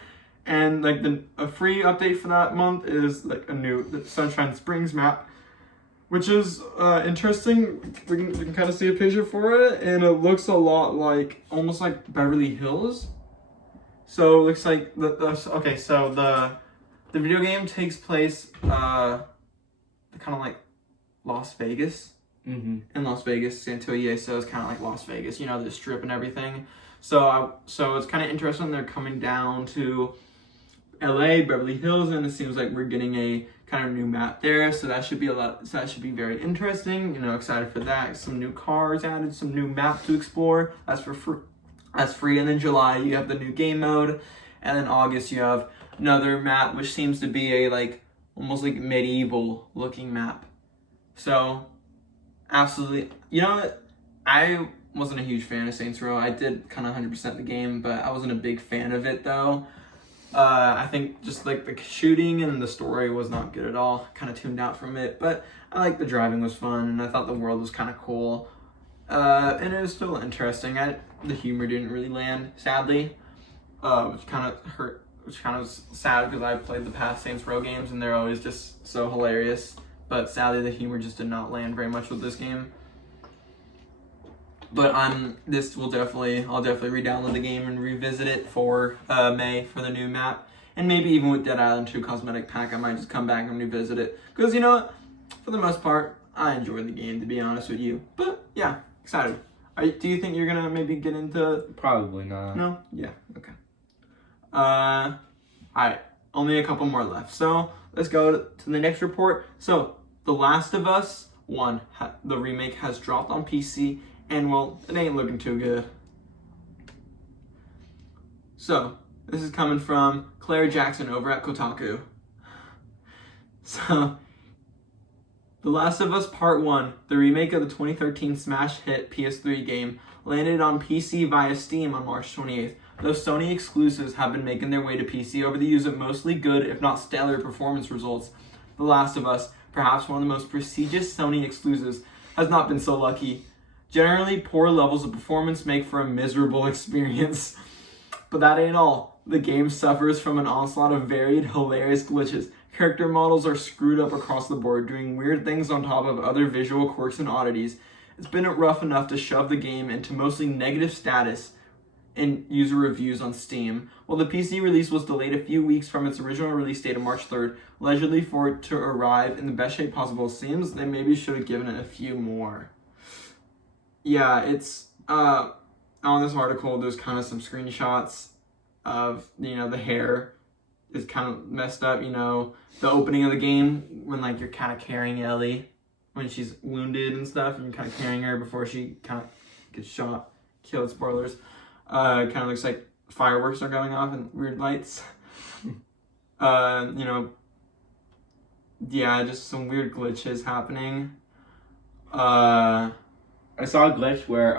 And like a free update for that month is like the Sunshine Springs map, which is interesting. We can kind of see a picture for it, and it looks a lot like almost like Beverly Hills. So it looks like the video game takes place kind of like Las Vegas. In Las Vegas, Santoye, so it's kind of like Las Vegas, the strip and everything. So it's kind of interesting. They're coming down to LA, Beverly Hills, and it seems like we're getting a kind of new map there. So that should be that should be very interesting. Excited for that. Some new cars added, some new map to explore. That's free. And then July you have the new game mode, and then August you have another map which seems to be a almost like medieval looking map. So absolutely, I wasn't a huge fan of Saints Row. I did kind of 100% the game, but I wasn't a big fan of it though. I think just like the shooting and the story was not good at all. Kind of tuned out from it, but I like the driving was fun, and I thought the world was kind of cool. And it was still interesting. The humor didn't really land, sadly, which kind of hurt. Which kind of was sad because I played the past Saints Row games and they're always just so hilarious. But sadly, the humor just did not land very much with this game. But I'll definitely re-download the game and revisit it for May for the new map. And maybe even with Dead Island 2 cosmetic pack, I might just come back and revisit it. Because for the most part, I enjoyed the game, to be honest with you. But yeah, excited. Do you think you're gonna maybe get into? Probably not. No? Yeah. Okay. Alright. Only a couple more left. So let's go to the next report. So The Last of Us 1, the remake, has dropped on PC. And well, it ain't looking too good. So, this is coming from Claire Jackson over at Kotaku. So, The Last of Us Part 1, the remake of the 2013 smash hit PS3 game, landed on PC via Steam on March 28th. Those Sony exclusives have been making their way to PC over the use of mostly good, if not stellar, performance results. The Last of Us, perhaps one of the most prestigious Sony exclusives, has not been so lucky. Generally, poor levels of performance make for a miserable experience. But that ain't all. The game suffers from an onslaught of varied, hilarious glitches. Character models are screwed up across the board, doing weird things on top of other visual quirks and oddities. It's been rough enough to shove the game into mostly negative status in user reviews on Steam. While the PC release was delayed a few weeks from its original release date of March 3rd, allegedly for it to arrive in the best shape possible, it seems they maybe should have given it a few more. Yeah, it's, on this article, there's kind of some screenshots of, the hair is kind of messed up, the opening of the game when, you're kind of carrying Ellie when she's wounded and stuff, and you're kind of carrying her before she kind of gets shot, killed, spoilers. Kind of looks like fireworks are going off and weird lights. Yeah, just some weird glitches happening. I saw a glitch where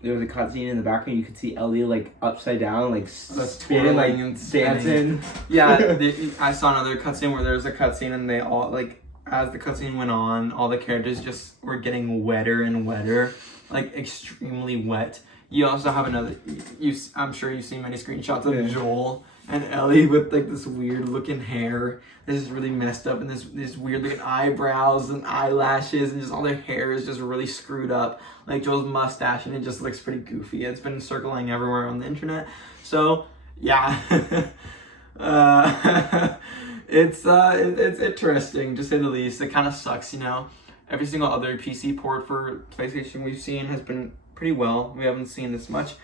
there was a cutscene in the background. You could see Ellie upside down, spinning, and dancing. Yeah, I saw another cutscene where there was a cutscene and they all as the cutscene went on, all the characters just were getting wetter and wetter, like extremely wet. You also have I'm sure you've seen many screenshots of Joel and Ellie with like this weird looking hair. This is really messed up, and this weird looking eyebrows and eyelashes, and just all their hair is just really screwed up. Like Joel's mustache, and it just looks pretty goofy. It's been circling everywhere on the internet. So yeah, it's interesting to say the least. It kind of sucks, you know. Every single other PC port for PlayStation we've seen has been pretty well. We haven't seen this much,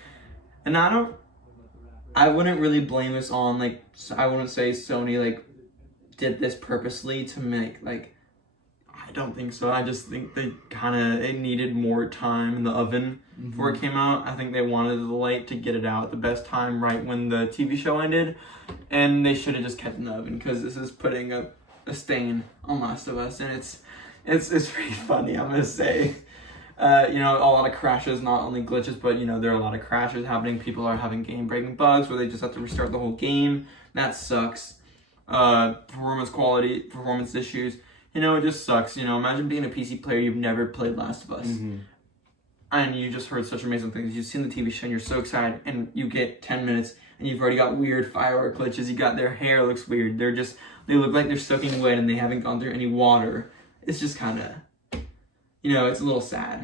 and I wouldn't really blame this on like, I wouldn't say Sony like did this purposely to make like, I don't think so. I just think it needed more time in the oven before it came out. I think they wanted the light to get it out at the best time, right when the TV show ended, and they should have just kept it in the oven, because this is putting a stain on Last of Us, and it's pretty funny, I'm gonna say. You know, a lot of crashes, not only glitches, but you know, there are a lot of crashes happening. People are having game-breaking bugs where they just have to restart the whole game. That sucks. Performance issues. You know, it just sucks. You know, imagine being a PC player, you've never played Last of Us. And you just heard such amazing things. You've seen the TV show and you're so excited, and you get 10 minutes and you've already got weird firework glitches. You got their hair looks weird. They look like they're soaking wet and they haven't gone through any water. It's just kind of, you know, it's a little sad.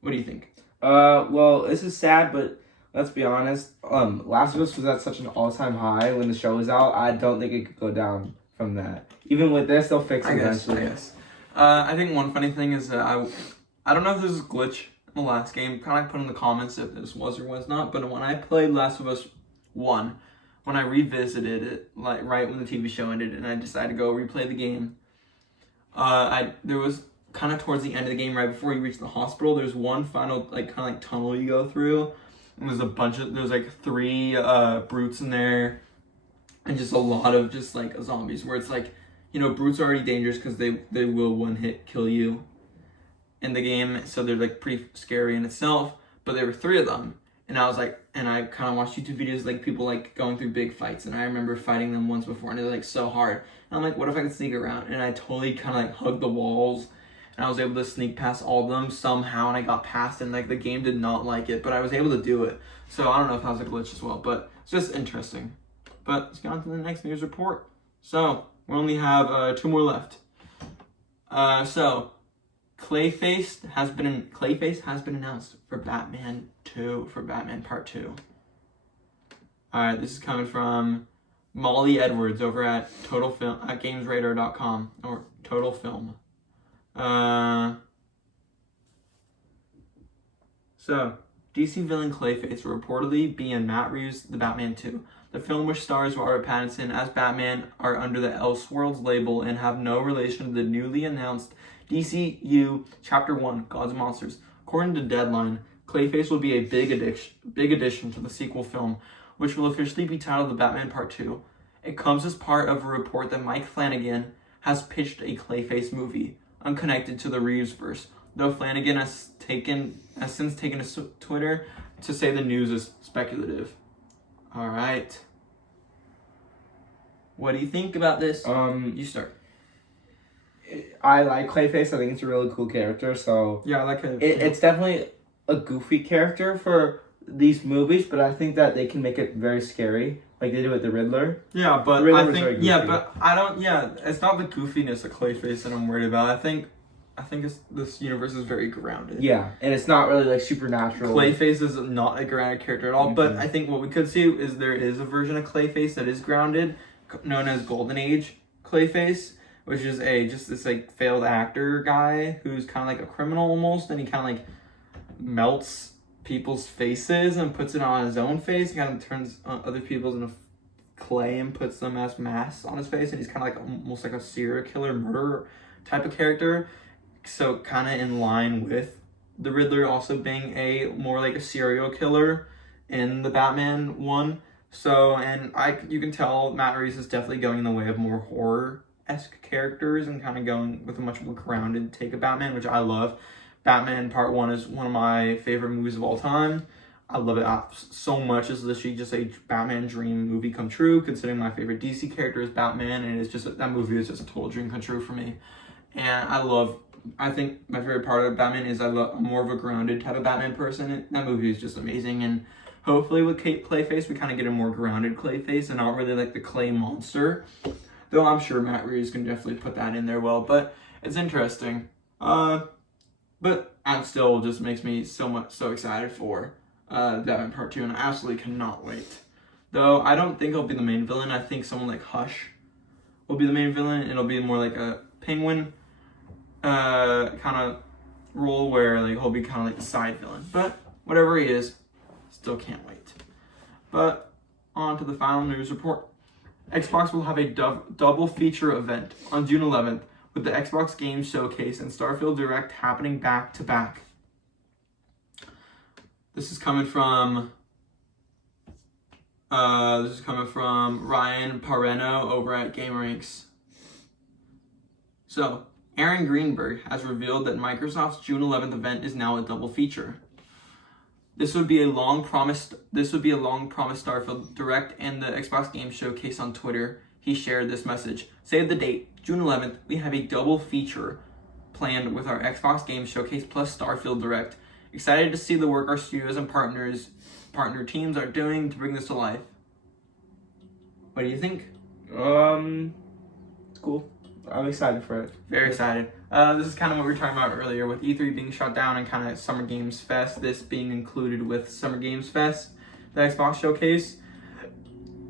What do you think? Well, this is sad, but let's be honest. Last of Us was at such an all-time high when the show was out. I don't think it could go down from that. Even with this, they'll fix it eventually. I guess. I think one funny thing is that I don't know if this is a glitch in the last game. Kind of put in the comments if this was or was not. But when I played Last of Us 1, when I revisited it, like right when the TV show ended, and I decided to go replay the game, there was kind of towards the end of the game, right before you reach the hospital, there's one final like tunnel you go through, and there's like 3 brutes in there, and just a lot of just like zombies, where it's like, you know, brutes are already dangerous because they will one hit kill you in the game, so they're like pretty scary in itself, but there were 3 of them, and I was like, and I kind of watched YouTube videos like people like going through big fights, and I remember fighting them once before, and it was like so hard, and I'm like, what if I could sneak around? And I totally kind of like hugged the walls, and I was able to sneak past all of them somehow, and I got past, and like the game did not like it, but I was able to do it. So I don't know if that was a glitch as well, but it's just interesting. But let's get on to the next news report. So we only have 2 more left. So Clayface has been announced for Batman 2, for Batman Part 2. Alright, this is coming from Molly Edwards over at GamesRadar.com, or Total Film. So, DC villain Clayface will reportedly be in Matt Reeves' The Batman 2. The film, which stars Robert Pattinson as Batman, are under the Elseworlds label and have no relation to the newly announced DCU Chapter 1, Gods and Monsters. According to Deadline, Clayface will be a big addition to the sequel film, which will officially be titled The Batman Part 2. It comes as part of a report that Mike Flanagan has pitched a Clayface movie, unconnected to the Reeves-verse, though Flanagan has since taken to Twitter to say the news is speculative. Alright. What do you think about this? You start. I like Clayface. I think it's a really cool character, so... Yeah, I like it. It's definitely a goofy character for these movies, but I think that they can make it very scary, like they do with the Riddler. Yeah, but I think... Yeah, but I don't... Yeah, it's not the goofiness of Clayface that I'm worried about. I think this universe is very grounded. Yeah, and it's not really like supernatural. Clayface is not a grounded character at all, but I think what we could see is there is a version of Clayface that is grounded, known as Golden Age Clayface, which is just this like failed actor guy who's kind of like a criminal almost, and he kind of like melts people's faces and puts it on his own face. He kind of turns other people's into clay and puts them as masks on his face, and he's kind of like almost like a serial killer murderer type of character. So kind of in line with the Riddler also being a more like a serial killer in the Batman one. So, and you can tell Matt Reeves is definitely going in the way of more horror-esque characters and kind of going with a much more grounded take of Batman, which I love. Batman Part 1 is one of my favorite movies of all time. I love it so much. It's literally just a Batman dream movie come true, considering my favorite DC character is Batman, and it's just, that movie is just a total dream come true for me. And I think my favorite part of Batman is I'm more of a grounded type of Batman person. That movie is just amazing. And hopefully with Clayface, we kind of get a more grounded Clayface and not really like the clay monster. Though I'm sure Matt Reeves can definitely put that in there well. But it's interesting. But it still just makes me so excited for Batman Part 2. And I absolutely cannot wait. Though I don't think he'll be the main villain. I think someone like Hush will be the main villain. It'll be more like a Penguin kind of role where like he'll be kind of like the side villain. But whatever he is, still can't wait. But on to the final news report. Xbox will have a double feature event on June 11th with the Xbox Game Showcase and Starfield Direct happening back to back. This is coming from Ryan Pareno over at GameRanks. So, Aaron Greenberg has revealed that Microsoft's June 11th event is now a double feature. This would be a long promised Starfield Direct and the Xbox Game Showcase on Twitter. He shared this message. Save the date, June 11th, we have a double feature planned with our Xbox Game Showcase plus Starfield Direct. Excited to see the work our studios and partner teams are doing to bring this to life. What do you think? It's cool. I'm excited for it. Very excited. This is kind of what we were talking about earlier with E3 being shut down and kind of Summer Games Fest, this being included with Summer Games Fest, the Xbox Showcase.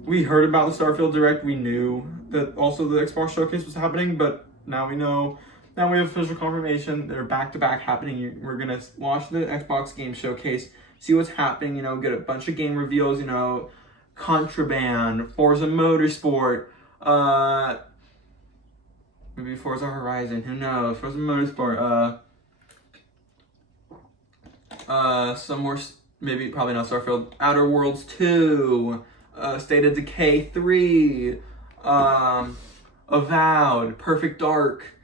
We heard about the Starfield Direct. We knew that also the Xbox Showcase was happening, but now we know. Now we have official confirmation. They're back-to-back happening. We're going to watch the Xbox Game Showcase, see what's happening, get a bunch of game reveals, Contraband, Forza Motorsport, maybe Forza Horizon, who knows, Forza Motorsport, some more, maybe probably not Starfield, Outer Worlds 2, State of Decay 3, Avowed, Perfect Dark,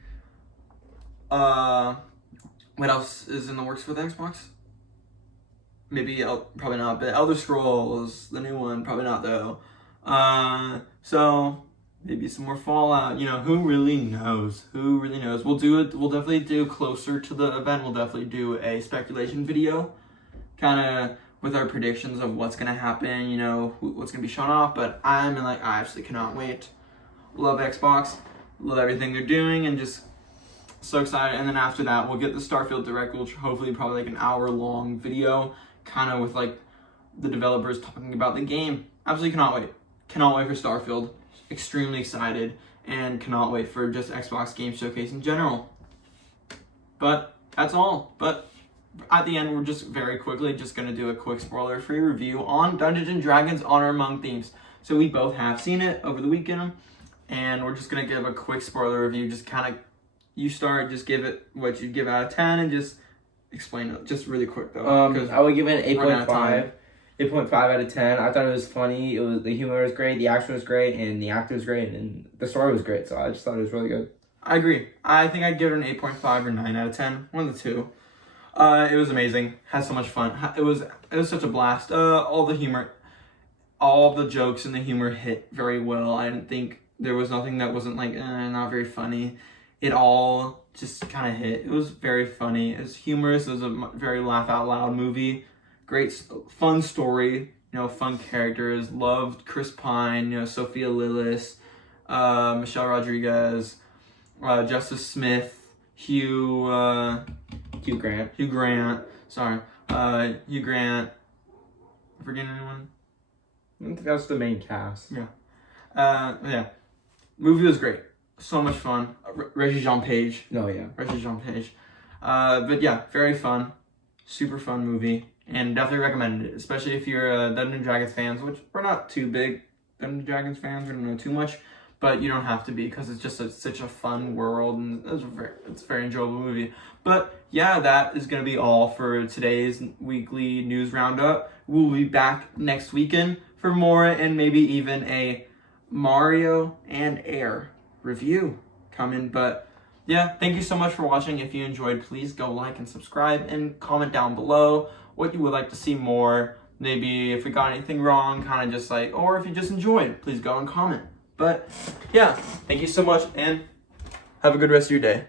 what else is in the works with Xbox? Maybe, probably not, but Elder Scrolls, the new one, probably not though. So, maybe some more Fallout, who really knows? We'll definitely do closer to the event, we'll definitely do a speculation video, kind of with our predictions of what's going to happen, what's going to be shown off, but I absolutely cannot wait. Love Xbox, love everything they're doing, and just so excited. And then after that, we'll get the Starfield Direct, which hopefully probably like an hour-long video, kind of with like the developers talking about the game. Absolutely cannot wait. Cannot wait for Starfield. Extremely excited, and cannot wait for just Xbox Game Showcase in general. But that's all. But at the end, we're just very quickly just going to do a quick spoiler-free review on Dungeons & Dragons Honor Among Thieves. So we both have seen it over the weekend, and we're just going to give a quick spoiler review. Just kind of, you start, just give it what you'd give out of 10, and just explain it. Just really quick, though. I would give it an 8.5. 8.5 out of 10. I thought it was funny. The humor was great, the action was great, and the actor was great, and the story was great. So I just thought it was really good. I agree. I think I'd give it an 8.5 or 9 out of 10. One of the two. It was amazing. Had so much fun. It was such a blast. All the humor, all the jokes and the humor hit very well. I didn't think there was nothing that wasn't like not very funny. It all just kind of hit. It was very funny. It was humorous. It was a very laugh out loud movie. Great, fun story, fun characters. Loved Chris Pine, Sophia Lillis, Michelle Rodriguez, Justice Smith, Hugh Grant. Sorry, Hugh Grant. Forgetting anyone? I think that's the main cast. Yeah. Yeah. Movie was great. So much fun. Reggie Jean Page. Oh yeah. Reggie Jean Page. But yeah, very fun. Super fun movie. And definitely recommend it, especially if you're Dungeons & Dragons fans, which we're not too big Dungeons & Dragons fans, we don't know too much, but you don't have to be because it's just such a fun world, and it's a very enjoyable movie. But yeah, that is going to be all for today's weekly news roundup. We'll be back next weekend for more, and maybe even a Mario and Air review coming. But yeah, thank you so much for watching. If you enjoyed, please go like and subscribe and comment down below what you would like to see more. Maybe if we got anything wrong, kind of just like, or if you just enjoyed, please go and comment. But yeah, thank you so much, and have a good rest of your day.